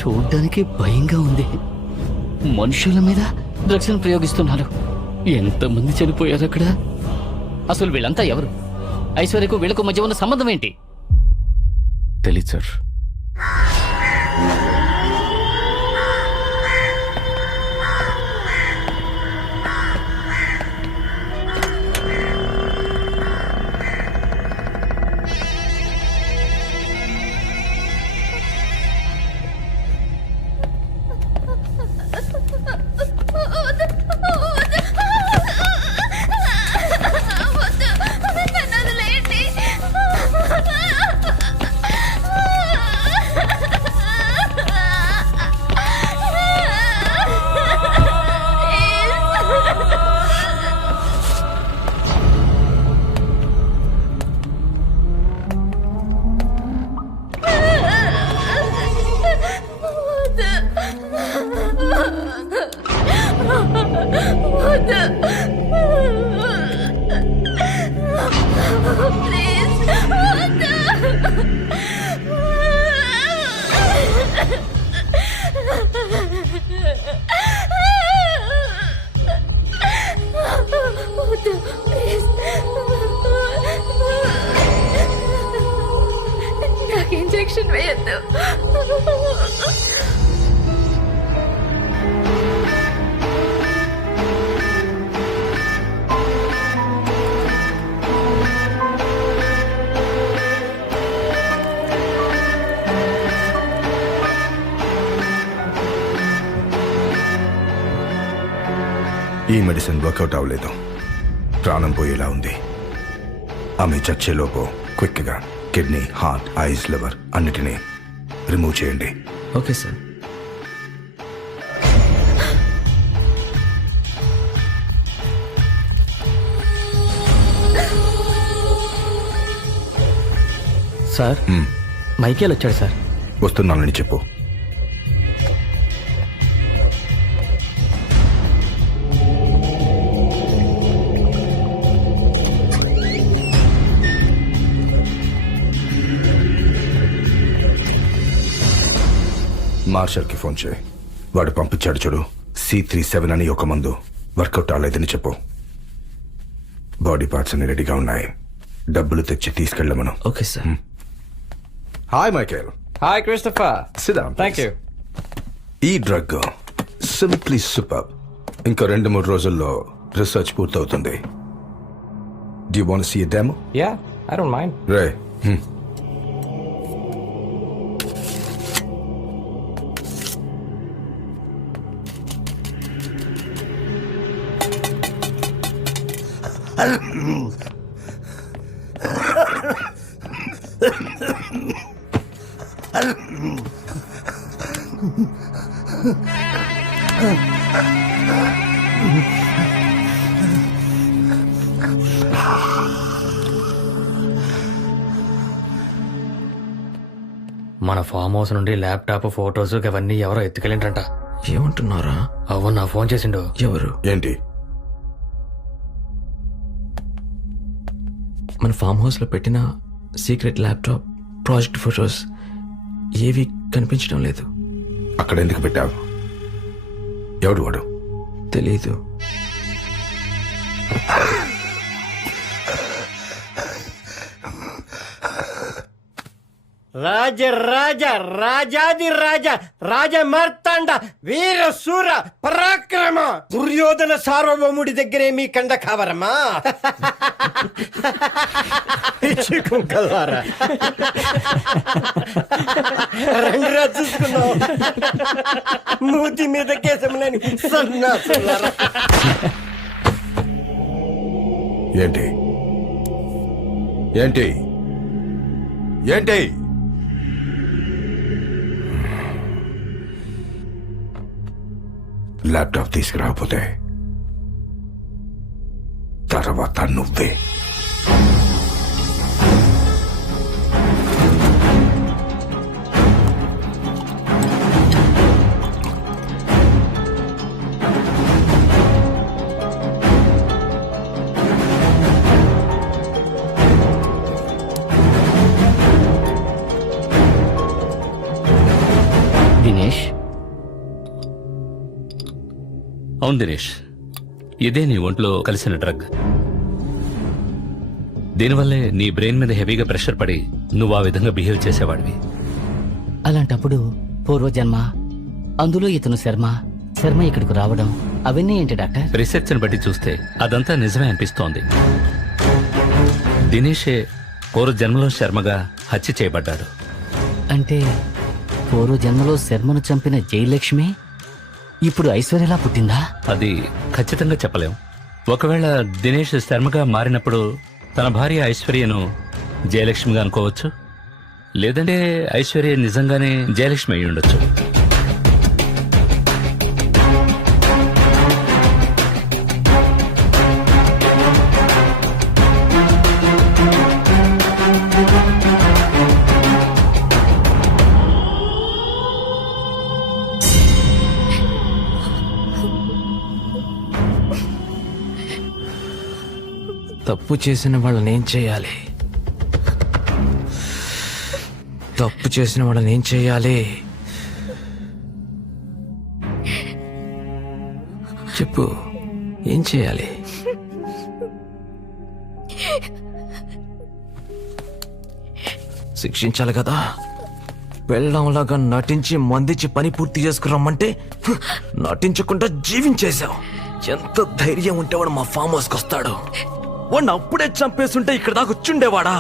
చూడ్డానికి భయంగా ఉంది. మనుషుల మీద డ్రగ్స్ ప్రయోగిస్తున్నారు. ఎంతమంది చనిపోయారు అక్కడ? అసలు వీళ్ళంతా ఎవరు? ఐశ్వర్యకు వీళ్ళకు మధ్య ఉన్న సంబంధం ఏంటి? తెలీదు సార్. నాకు ఇంజెక్షన్ వేయద్దు. ఈ మెడిసిన్ వర్కౌట్ అవ్వలేదు, ప్రాణం పోయేలా ఉంది. ఆమె చచ్చేలోపు క్విక్గా కిడ్నీ, హార్ట్, ఐస్, లివర్ అన్నిటినీ రిమూవ్ చేయండి. Okay sir. సార్ మైకేల్ వచ్చాడు సార్. వస్తున్నానని చెప్పు. మార్షల్కి ఫోన్ చేయి. వాడు పంపించాడు చూడు, C37 అని ఒక మందు. వర్కౌట్ అవ్వలేదని చెప్పు. బాడీ పార్ట్స్ అన్ని రెడీగా ఉన్నాయి, డబ్బులు తెచ్చి తీసుకెళ్ళమను. Okay sir. Hi Michael. Hi Christopher. Sit down, thank you. ఈ డ్రగ్ సింప్లీ సూపర్. ఇంకో 2-3 రోజుల్లో రీసెర్చ్ పూర్తవుతుంది. Do you want see a demo? Yeah, I don't mind. రే మన ఫామ్ హౌస్ నుండి ల్యాప్టాప్, ఫోటోస్ అవన్నీ ఎవరో ఎత్తుకెళ్ళిండ్రంట. ఏమంటున్నారా? అవును, నా ఫోన్ చేసిండు. ఎవరు? ఏంటి? మన ఫామ్ హౌస్ లో పెట్టిన సీక్రెట్ ల్యాప్టాప్, ప్రాజెక్ట్ ఫోటోస్ ఏవి కనిపించడం లేదు. అక్కడ ఎందుకు పెట్టావు? ఎవడు వాడు? తెలీదు. రాజ రాజ రాజాది రాజ రాజ మార్తాండ వీర సూర పరాక్రమ దుర్యోధన సార్వభౌముడి దగ్గరే మీ కండ కావరమా? కుంకల్లారా రండిరా చూసుకున్నావు. మూతి మీద కేసములని సన్నాసులారా. ఏంటి ఏంటి ఏంటి? ల్యాప్టాప్ తీసుకురాకపోతే తర్వాత నువ్వే. దినేష్, అవును దినేష్, ఇదే నీ ఒంట్లో కలిసిన డ్రగ్. దీనివల్లే నీ బ్రెయిన్ మీద హెవీగా ప్రెషర్ పడి నువ్వు ఆ విధంగా బిహేవ్ చేసేవాడివి. అలాంటప్పుడు పూర్వజన్మ, అందులో ఇతను శర్మ ఇక్కడికి రావడం అవన్నీ ఏంటి డాక్టర్? రీసెర్చ్ ని బట్టి చూస్తే అదంతా నిజమే అనిపిస్తోంది. దినేషే పూర్వజన్మలో శర్మగా హత్య చేయబడ్డాడు. అంటే పూర్వజన్మలో శర్మను చంపిన జయలక్ష్మి ఇప్పుడు ఐశ్వర్యలా పుట్టిందా? అది ఖచ్చితంగా చెప్పలేం. ఒకవేళ దినేష్ శర్మగా మారినప్పుడు తన భార్య ఐశ్వర్యను జయలక్ష్మిగా అనుకోవచ్చు, లేదంటే ఐశ్వర్య నిజంగానే జయలక్ష్మి అయి ఉండొచ్చు. తప్పు చేసిన వాళ్ళని ఏం చేయాలి? తప్పు చేసిన వాళ్ళని ఏం చేయాలి? చెప్పు, ఏం చేయాలి? శిక్షించాలి కదా. పెళ్ళంలాగా నటించి మందించి పని పూర్తి చేసుకురమ్మంటే నటించకుండా జీవించేశావు. ఎంత ధైర్యం ఉంటే వాడు మా ఫామ్ హౌస్కి వస్తాడు? వాడిని అప్పుడే చంపేస్తుంటే ఇక్కడ దాకా వచ్చుండేవాడా?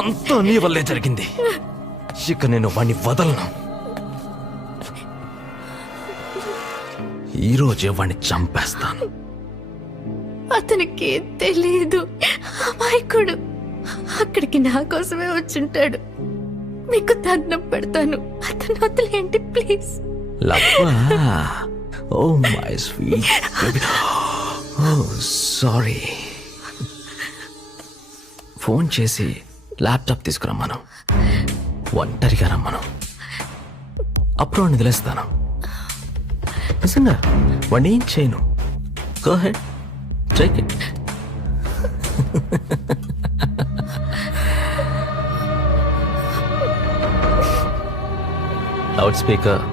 అంతా నీ వల్లే జరిగింది. ఇక నేను వాడిని వదలను. ఈరోజే వాడిని చంపేస్తాను. అతనికి తెలియదు, అమాయకుడు. అక్కడికి నా కోసమే వచ్చుంటాడు. మీకు దండం పెడతాను, అతను వదిలేయండి ప్లీజ్. లవ్వా? Oh my sweet baby. Oh sorry. Phone చేసి ల్యాప్టాప్ తీసుకురమ్మను, ఒంటరిగా రమ్మను, అప్పుడు వాడిని వదిలేస్తాను. నిజంగా వాడిని ఏం చేయను. Go head, take it. Loud speaker.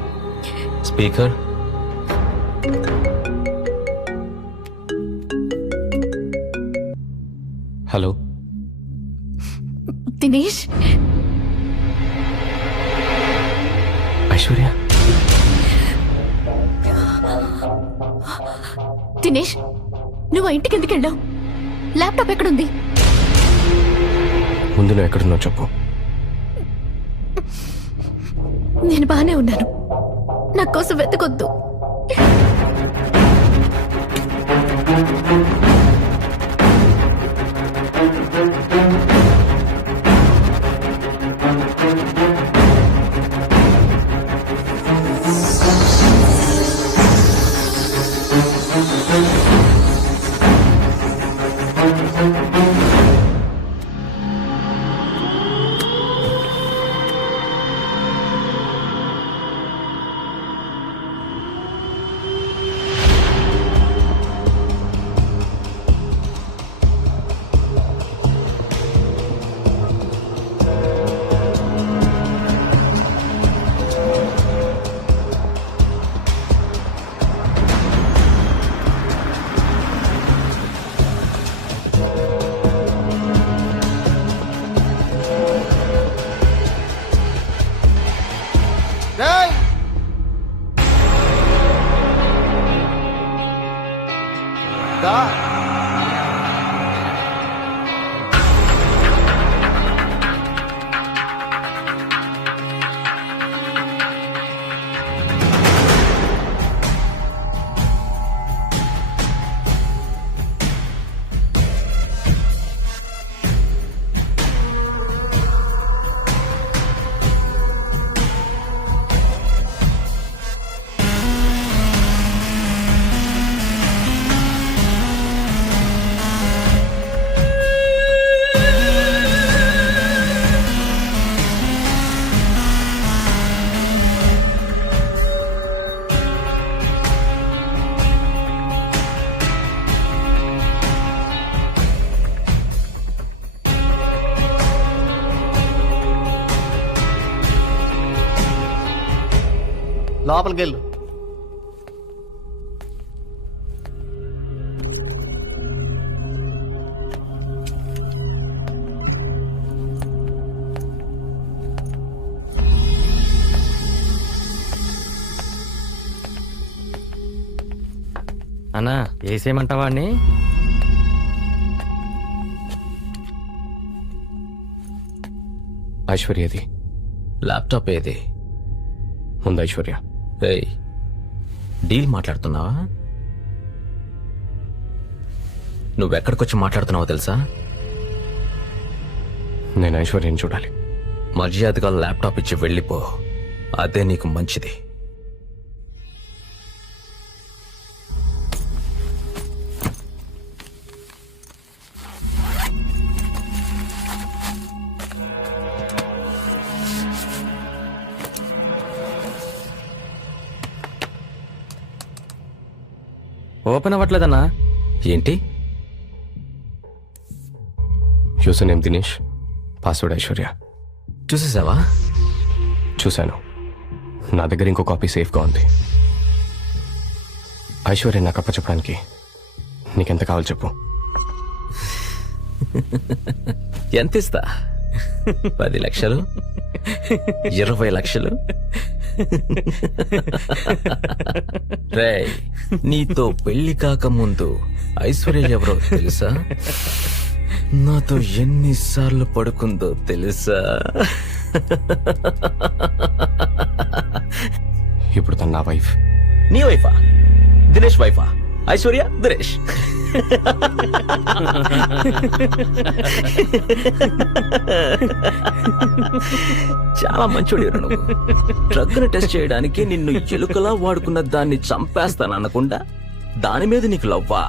Speaker. Hello, Dinesh, Aishwarya. Dinesh, నువ్వు ఆ ఇంటికి ఎందుకు వెళ్ళావు? ల్యాప్టాప్ ఎక్కడుంది? ముందు నువ్వు ఎక్కడున్నావు చెప్పు. నేను బానే ఉన్నాను, నా కోసం వెతకొద్దు. లోపలికి వెళ్ళు. అన్నా వేసేయమంటావా అండి? ఐశ్వర్యది. ల్యాప్టాప్ ఏది? ముందు ఐశ్వర్య. ఏయ్, డీల్ మాట్లాడుతున్నావా? నువ్వెక్కడికొచ్చి మాట్లాడుతున్నావో తెలుసా? నేను ఐశ్వర్యని చూడాలి. మర్యాదగా ల్యాప్టాప్ ఇచ్చి వెళ్ళిపో, అదే నీకు మంచిది. ఓపెన్ అవ్వట్లేదన్నా. ఏంటి? User name Dinesh, password Aishwarya. చూసేసావా? చూశాను. నా దగ్గర ఇంకో కాపీ సేఫ్గా ఉంది. ఐశ్వర్య నాకు అప్పచెప్పడానికి నీకెంత కావాలి చెప్పు. ఎంత ఇస్తా? 10 లక్షలు? 20 లక్షలు? రేయ్, నీతో పెళ్లి కాకముందు ఐశ్వర్య ఎవరో తెలుసా? నాతో ఎన్నిసార్లు పడుకుందో తెలుసా? ఇప్పుడు తను నా వైఫ్. నీ వైఫా? దినేష్ వైఫా? ఐశ్వర్య దినేష్. చాలా మంచోడి నువ్వు. డ్రగ్ ని టెస్ట్ చేయడానికి నిన్ను ఎలుకలా వాడుకున్న దాన్ని చంపేస్తాననకుండా దాని మీద నీకు లవ్వా?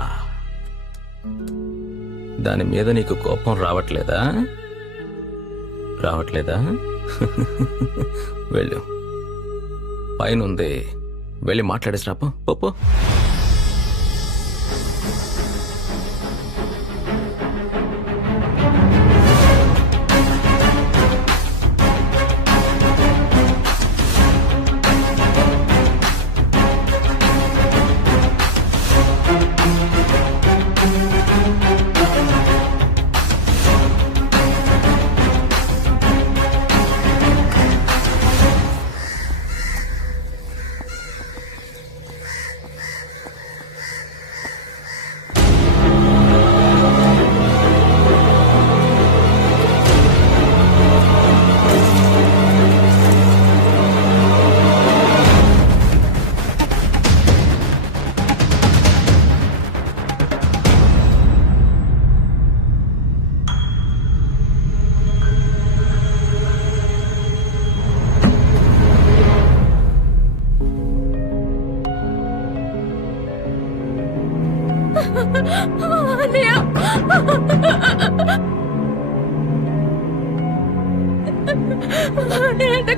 దాని మీద నీకు కోపం రావట్లేదా? వెళ్ళు, పైనుంది, వెళ్ళి మాట్లాడేసి రాపో. పో.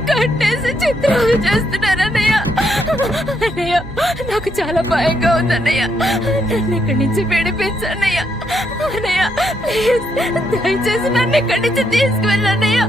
కట్టేసి చిత్రాలు చేస్తున్నారన్నయ్య. అన్నయ్య, నాకు చాలా భయంగా ఉందన్నయ్య. నన్ను ఇక్కడి నుంచి విడిపించన్నయ్య. అన్నయ్య, ప్లీజ్, దయచేసి నన్ను ఇక్కడి నుంచి తీసుకువెళ్ళన్నయ్య.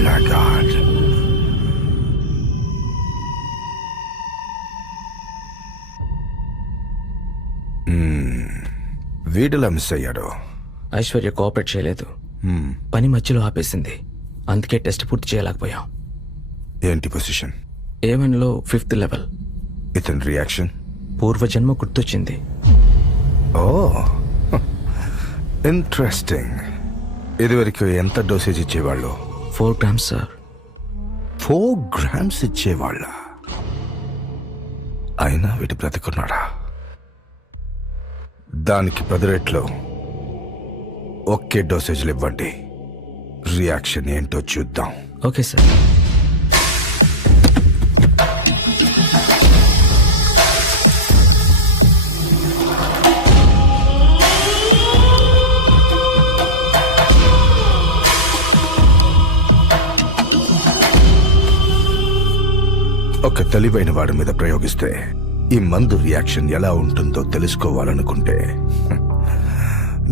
Blackguard. వీడిలా మిస్ అయ్యాడు. ఐశ్వర్య కోఆపరేట్ చేయలేదు, పని మధ్యలో ఆపేసింది. అందుకే టెస్ట్ పూర్తి చేయలేకపోయాం. ఏంటి పొజిషన్? A1లో 5th level. ఇతని రియాక్షన్? పూర్వజన్మ గుర్తొచ్చింది. ఓ, ఇంట్రెస్టింగ్. ఇదివరకు ఎంత డోసేజ్ ఇచ్చేవాళ్ళు? 4 grams సార్. 4 grams ఇచ్చేవాళ్ళ? అయినా వీటి బ్రతుకున్నాడా? దానికి 10 రెట్లు ఒకే డోసేజ్లు ఇవ్వండి. రియాక్షన్ ఏంటో చూద్దాం. Okay sir. ఒక తెలివైన వాడి మీద ప్రయోగిస్తే ఈ మందు రియాక్షన్ ఎలా ఉంటుందో తెలుసుకోవాలనుకుంటే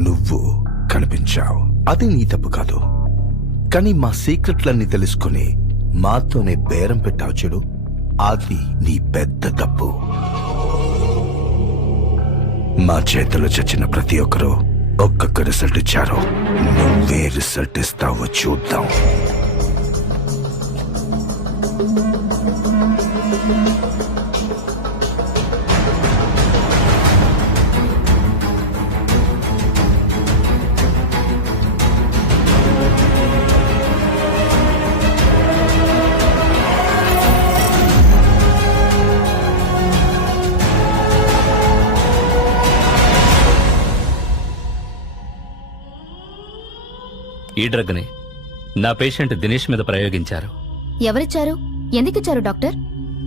నువ్వు కనిపించావు. అది నీ తప్పు కాదు, కానీ మా సీక్రెట్లన్నీ తెలుసుకుని మాతోనే బేరం పెట్టావు చూడు, అది నీ పెద్ద తప్పు. మా చేతిలో చచ్చిన ప్రతి ఒక్కరూ ఒక్కొక్క రిజల్ట్ ఇచ్చారు. నువ్వే రిజల్ట్ ఇస్తావో చూద్దాం. ఈ డ్రగ్ని నా పేషెంట్ దినేష్ మీద ప్రయోగించారు. ఎవరిచ్చారు? ఎందుకిచ్చారు డాక్టర్?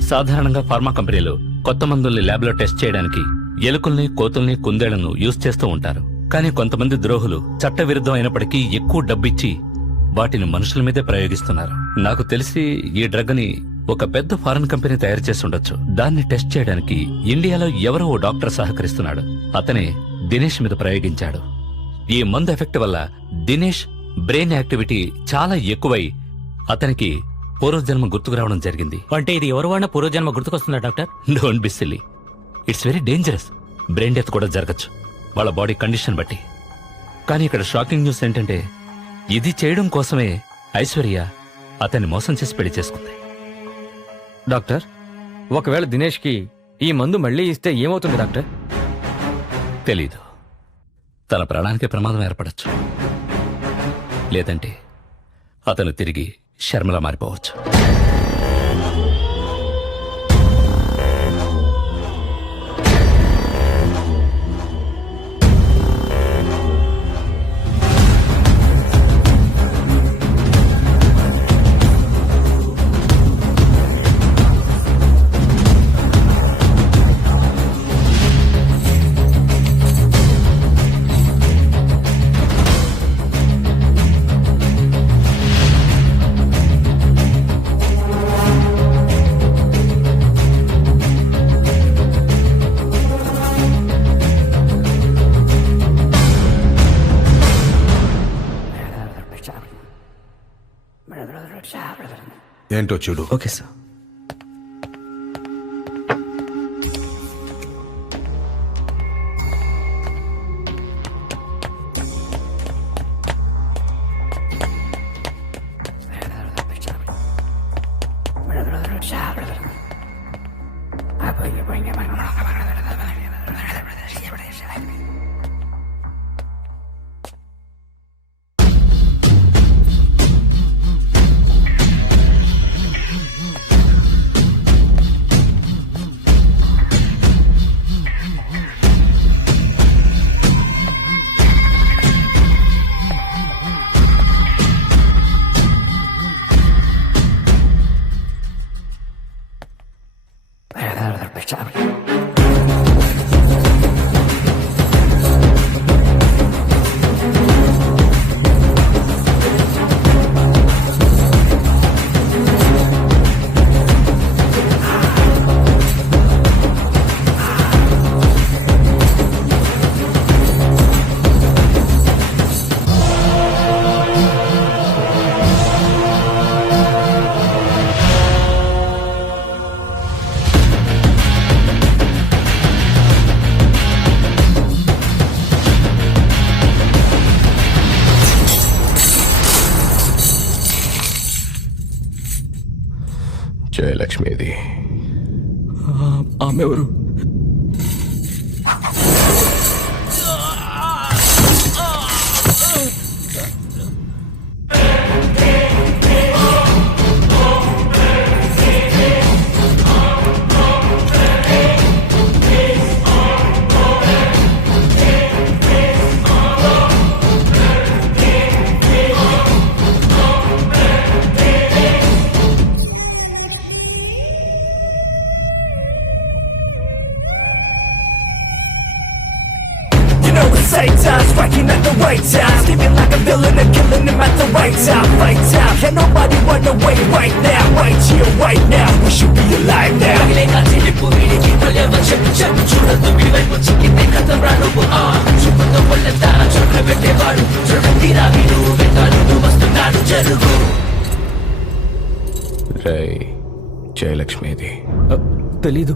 సాధారణంగా ఫార్మా కంపెనీలు కొత్త మందుల్ని ల్యాబ్లో టెస్ట్ చేయడానికి ఎలుకల్ని, కోతుల్ని, కుందేళ్లను యూజ్ చేస్తూ ఉంటారు. కానీ కొంతమంది ద్రోహులు చట్టవిరుద్ధం అయినప్పటికీ ఎక్కువ డబ్బిచ్చి వాటిని మనుషుల మీదే ప్రయోగిస్తున్నారు. నాకు తెలిసి ఈ డ్రగ్ని ఒక పెద్ద ఫారెన్ కంపెనీ తయారు చేసి ఉండొచ్చు. దాన్ని టెస్ట్ చేయడానికి ఇండియాలో ఎవరో ఓ డాక్టర్ సహకరిస్తున్నాడు. అతనే దినేష్ మీద ప్రయోగించాడు. ఈ మందు ఎఫెక్ట్ వల్ల దినేష్ బ్రెయిన్ యాక్టివిటీ చాలా ఎక్కువై అతనికి పూర్వజన్మ గుర్తుకు రావడం జరిగింది. అంటే ఇది ఎవరు వాడిన పూర్వజన్మ గుర్తుకొస్తుందా doctor? Don't be silly. It's very dangerous. Brain death కూడా జరగచ్చు వాళ్ళ బాడీ కండిషన్ బట్టి. కానీ ఇక్కడ షాకింగ్ న్యూస్ ఏంటంటే ఇది చేయడం కోసమే ఐశ్వర్య అతన్ని మోసం చేసి పెళ్లి చేసుకుంది. డాక్టర్, ఒకవేళ దినేష్కి ఈ మందు మళ్ళీ ఇస్తే ఏమవుతుంది డాక్టర్? తెలీదు. తన ప్రాణానికి ప్రమాదం ఏర్పడచ్చు, లేదంటే అతను తిరిగి శర్మలా మారిపోవచ్చు. ఏంటో చూడు. Okay sir. జయలక్ష్మిది. ఆమె ఎవరు? Same time, striking at the right time, sleeping like a villain and killing him at the right time. Right time, can nobody run away right now? Right here, right now, we should be alive now. రై జయలక్ష్మిది. తెలీదు.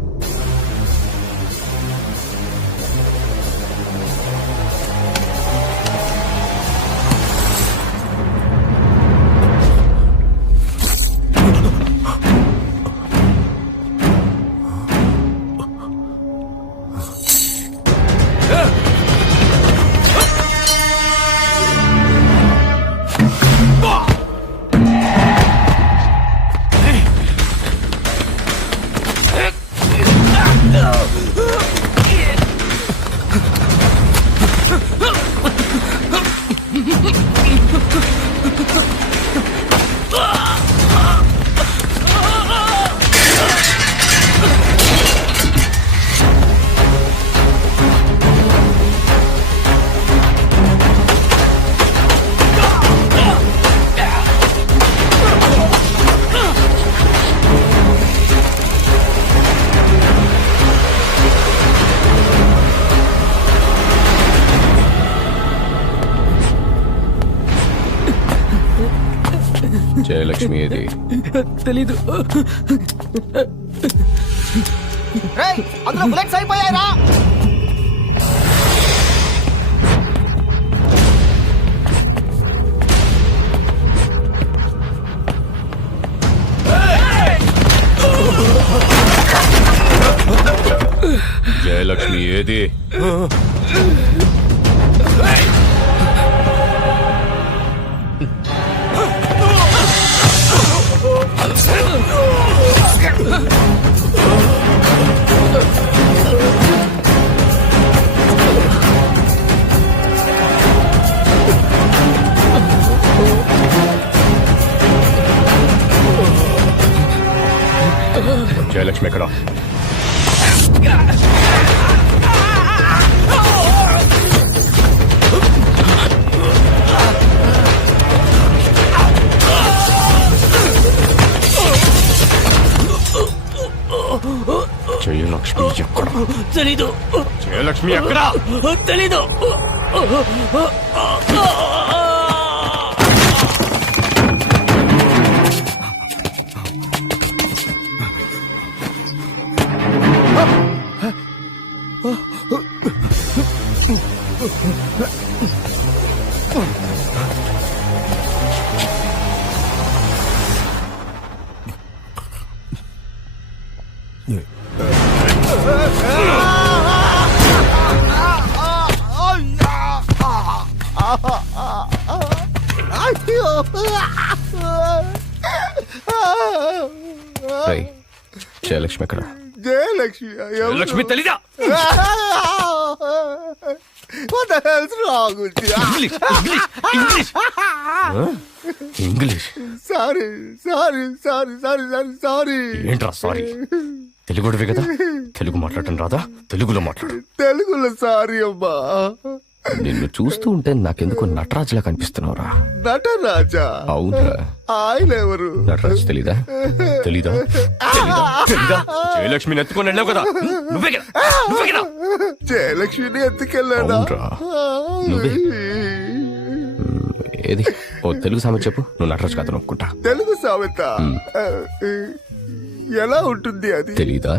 జయలక్ష్మి ఏది? తెలీదు. అందులో bullets అయిపోయారా? జయలక్ష్మి ఏది? జయలక్ష్మి ఎక్కడ? జయలక్ష్మి ఎక్కడ? తెలీదు. జయలక్ష్మి ఎక్కడ? తెలీదు. జయలక్ష్మి ఎక్కడ? జయలక్ష్మి జయలక్ష్మి తెలీదా? What the hell's wrong with you? English? Sorry ఏంట్రా సారీ? తెలుగుడివి కదా, తెలుగు మాట్లాడటం రాదా? తెలుగులో మాట్లాడు. తెలుగులో సారీ అమ్మా. నిన్ను చూస్తూ ఉంటే నాకెందుకు నటరాజులా కనిపిస్తున్నావురా. నటరాజా? అవునరా. ఆయన ఎవరు? నటరాజు తెలీదా? తెలీదా? జయలక్ష్మిని ఎత్తుకొని వెళ్ళావు కదా, నువ్వే కదా? నువ్వే కదా? జయలక్ష్మిని ఎత్తుకెళ్ళాడా? అవునరా, నువ్వే. ఏది ఓ తెలుగు సామెత చెప్పు, నువ్వు నటరాజు కాదు ఒప్పుకుంటా. తెలుగు సామెత ఎలా ఉంటుంది అది? తెలీదా?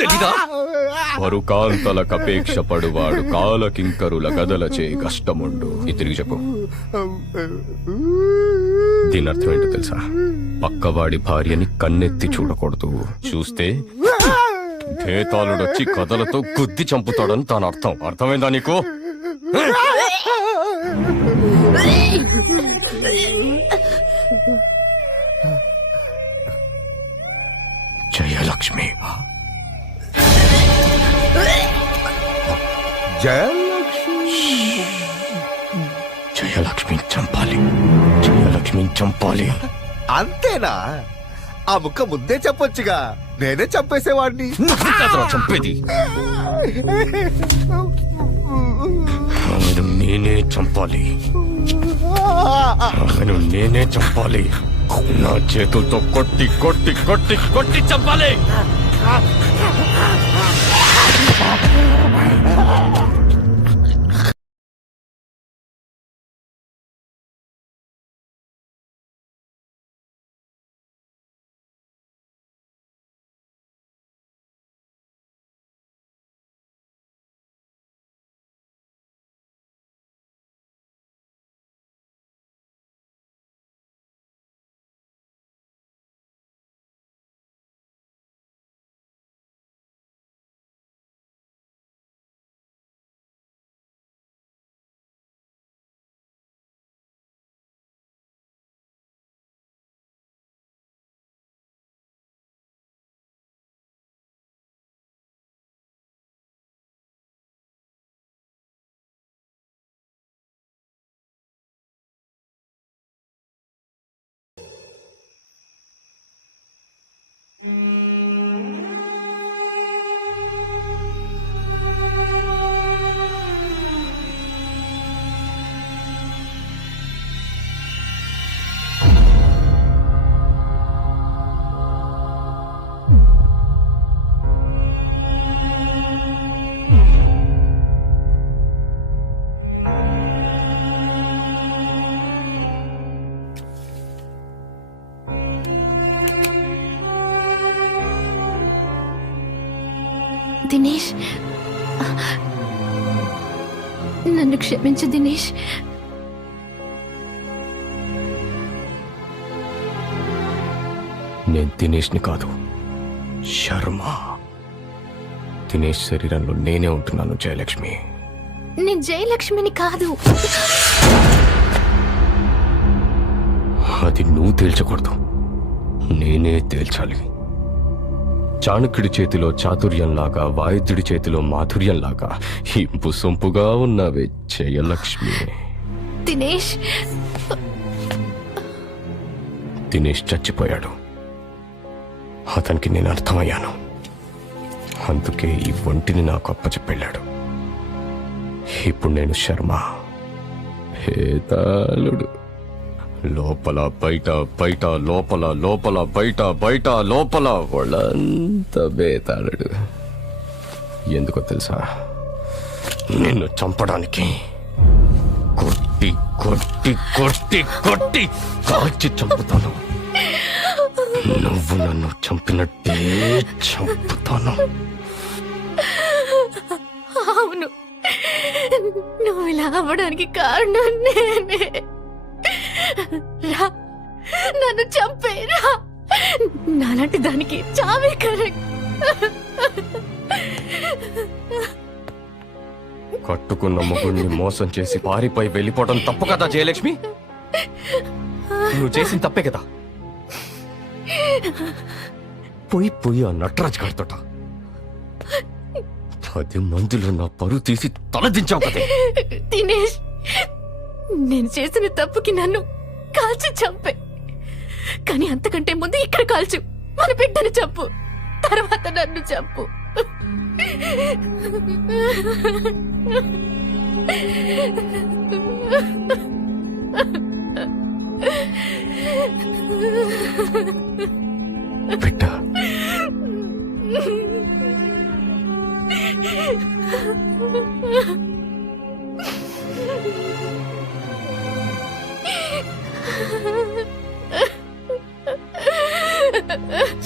తెలీదా? వరుకాంతల కపేక్ష పడువాడు కాలకింకరుల గదల చే కష్టముండు. ఇది తిరిగి చెప్పు. దీని అర్థం ఏంటో తెలుసా? పక్కవాడి భార్యని కన్నెత్తి చూడకూడదు, చూస్తే భేతాళుడొచ్చి కథలతో గుద్ది చంపుతాడని దాని అర్థం. అర్థమైందా నీకు? జయలక్ష్మి. జయలక్ష్మి చంపాలి. జయలక్ష్మి చంపాలి. అంతేనా? ఆ ముక్క ముందే చెప్పొచ్చుగా, నేనే చంపేసేవాడిని. చంపేది నేనే చంపాలి. నేనే చంపాలి. నా చేతులతో కొట్టి కొట్టి కొట్టి కొట్టి చంపాలి. దినేష్, నన్ను క్షమించు దినేష్. నేను దినేష్ని కాదు, శర్మ. దినేష్ శరీరంలో నేనే ఉంటున్నాను జయలక్ష్మి. నేను జయలక్ష్మిని కాదు. అది నువ్వు తేల్చకూడదు, నేనే తేల్చాలి. చాణక్యుడి చేతిలో చాతుర్యంలాగా, వాయుద్యుడి చేతిలో మాధుర్యంలాగా ఇంపు సొంపుగా ఉన్నావే జయలక్ష్మి. దినేష్, దినేష్ చచ్చిపోయాడు. అతనికి నేను అర్థమయ్యాను. అందుకే ఈ ఒంటిని నాకు అప్పచెప్పెళ్ళాడు. ఇప్పుడు నేను శర్మ, హేతాళుడు. లోపల బయట, బయట లోపల, లోపల బయట, బయట లోపల, వాళ్ళంతా బేతాళుడు. ఎందుకో తెలుసా? నిన్ను చంపడానికి. కొట్టి కొట్టి కొట్టి కొట్టి కాల్చి చంపుతాను. నువ్వు నన్ను చంపినట్టే చంపుతాను. అవును, నువ్వు ఇలా అవ్వడానికి కారణం నేనే. రా, నన్ను చంపేరా. నాలాంటి దానికి చావే కరెక్ట్. కట్టుకున్న మొగుడిని మోసం చేసి పారిపోయి వెళ్ళిపోవడం తప్పు కదా జయలక్ష్మి? నువ్వు చేసిన తప్పే కదా. పోయి పోయి ఆ నటరాజ్ గారితోట 10 మందిలో నా పరువు తీసి తలదించావు కదే. దినేష్, నేను చేసిన తప్పుకి నన్ను కాల్చి చంపే, కానీ అంతకంటే ముందు ఇక్కడ కాల్చు. మన బిడ్డను చంపు, తర్వాత నన్ను చంపు. బిడ్డ,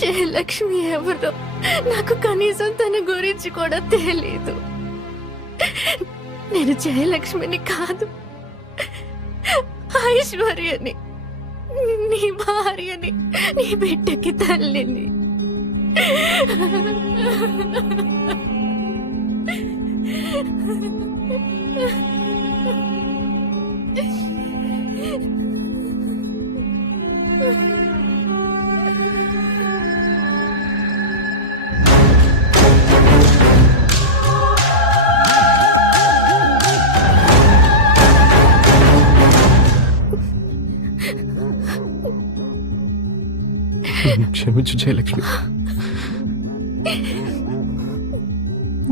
జయలక్ష్మి ఎవరో నాకు కనీసం తన గురించి కూడా తెలీదు. నేను జయలక్ష్మిని కాదు, ఐశ్వర్యని, నీ భార్యని, నీ బిడ్డకి తల్లిని. క్షమించు జయలక్ష్మి.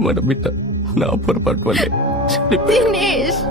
మన బిడ్డ నా పొరపాటు వల్లే దినేష్,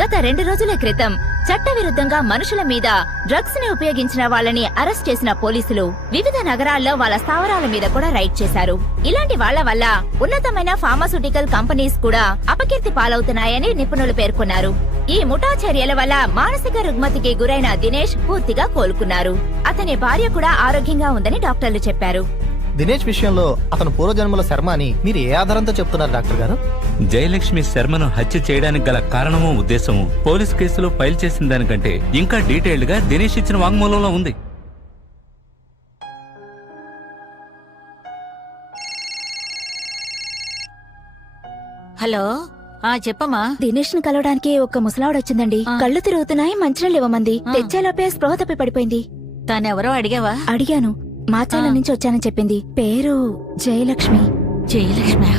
గత 2 రోజుల క్రితం చట్టవిరుద్ధంగా మనుషుల మీద డ్రగ్స్ ని ఉపయోగించిన వాళ్ళని అరెస్ట్ చేసిన పోలీసులు వివిధ నగరాల్లో వాళ్ళ స్థావరాల మీద కూడా రైడ్ చేశారు. ఇలాంటి వాళ్ల వల్ల ఉన్నతమైన ఫార్మాస్యూటికల్ కంపెనీస్ కూడా అపకీర్తి పాలవుతున్నాయని నిపుణులు పేర్కొన్నారు. ఈ ముఠా చర్యల వల్ల మానసిక రుగ్మతికి గురైన దినేష్ పూర్తిగా కోలుకున్నారు. అతని భార్య కూడా ఆరోగ్యంగా ఉందని డాక్టర్లు చెప్పారు. దినేష్ విషయంలో అతను పూర్వజన్మల శర్మ అని మీరు ఏ ఆధారంతో చెప్తున్నారు డాక్టర్ గారు? జయలక్ష్మి శర్మను హత్య చేయడానికి గల కారణమో ఉద్దేశము పోలీస్ కేసులో ఫైల్ చేసిన దానికంటే ఇంకా డీటెయిల్డ్ గా దినేష్ ఇచ్చిన వాంగ్మూలంలో ఉంది. హలో, చెప్పమ్మా. దినేష్ ను కలవడానికి ఒక ముసలావిడొచ్చిందండి. కళ్ళు తిరుగుతున్నాయి, మంచినీళ్ళు ఇవ్వమంది. తెచ్చేలోపే స్పృహ తప్పి పడిపోయింది. తానెవరో అడిగావా? అడిగాను. మాచాల నుంచి వచ్చానని చెప్పింది. పేరు జయలక్ష్మి. జయలక్ష్మి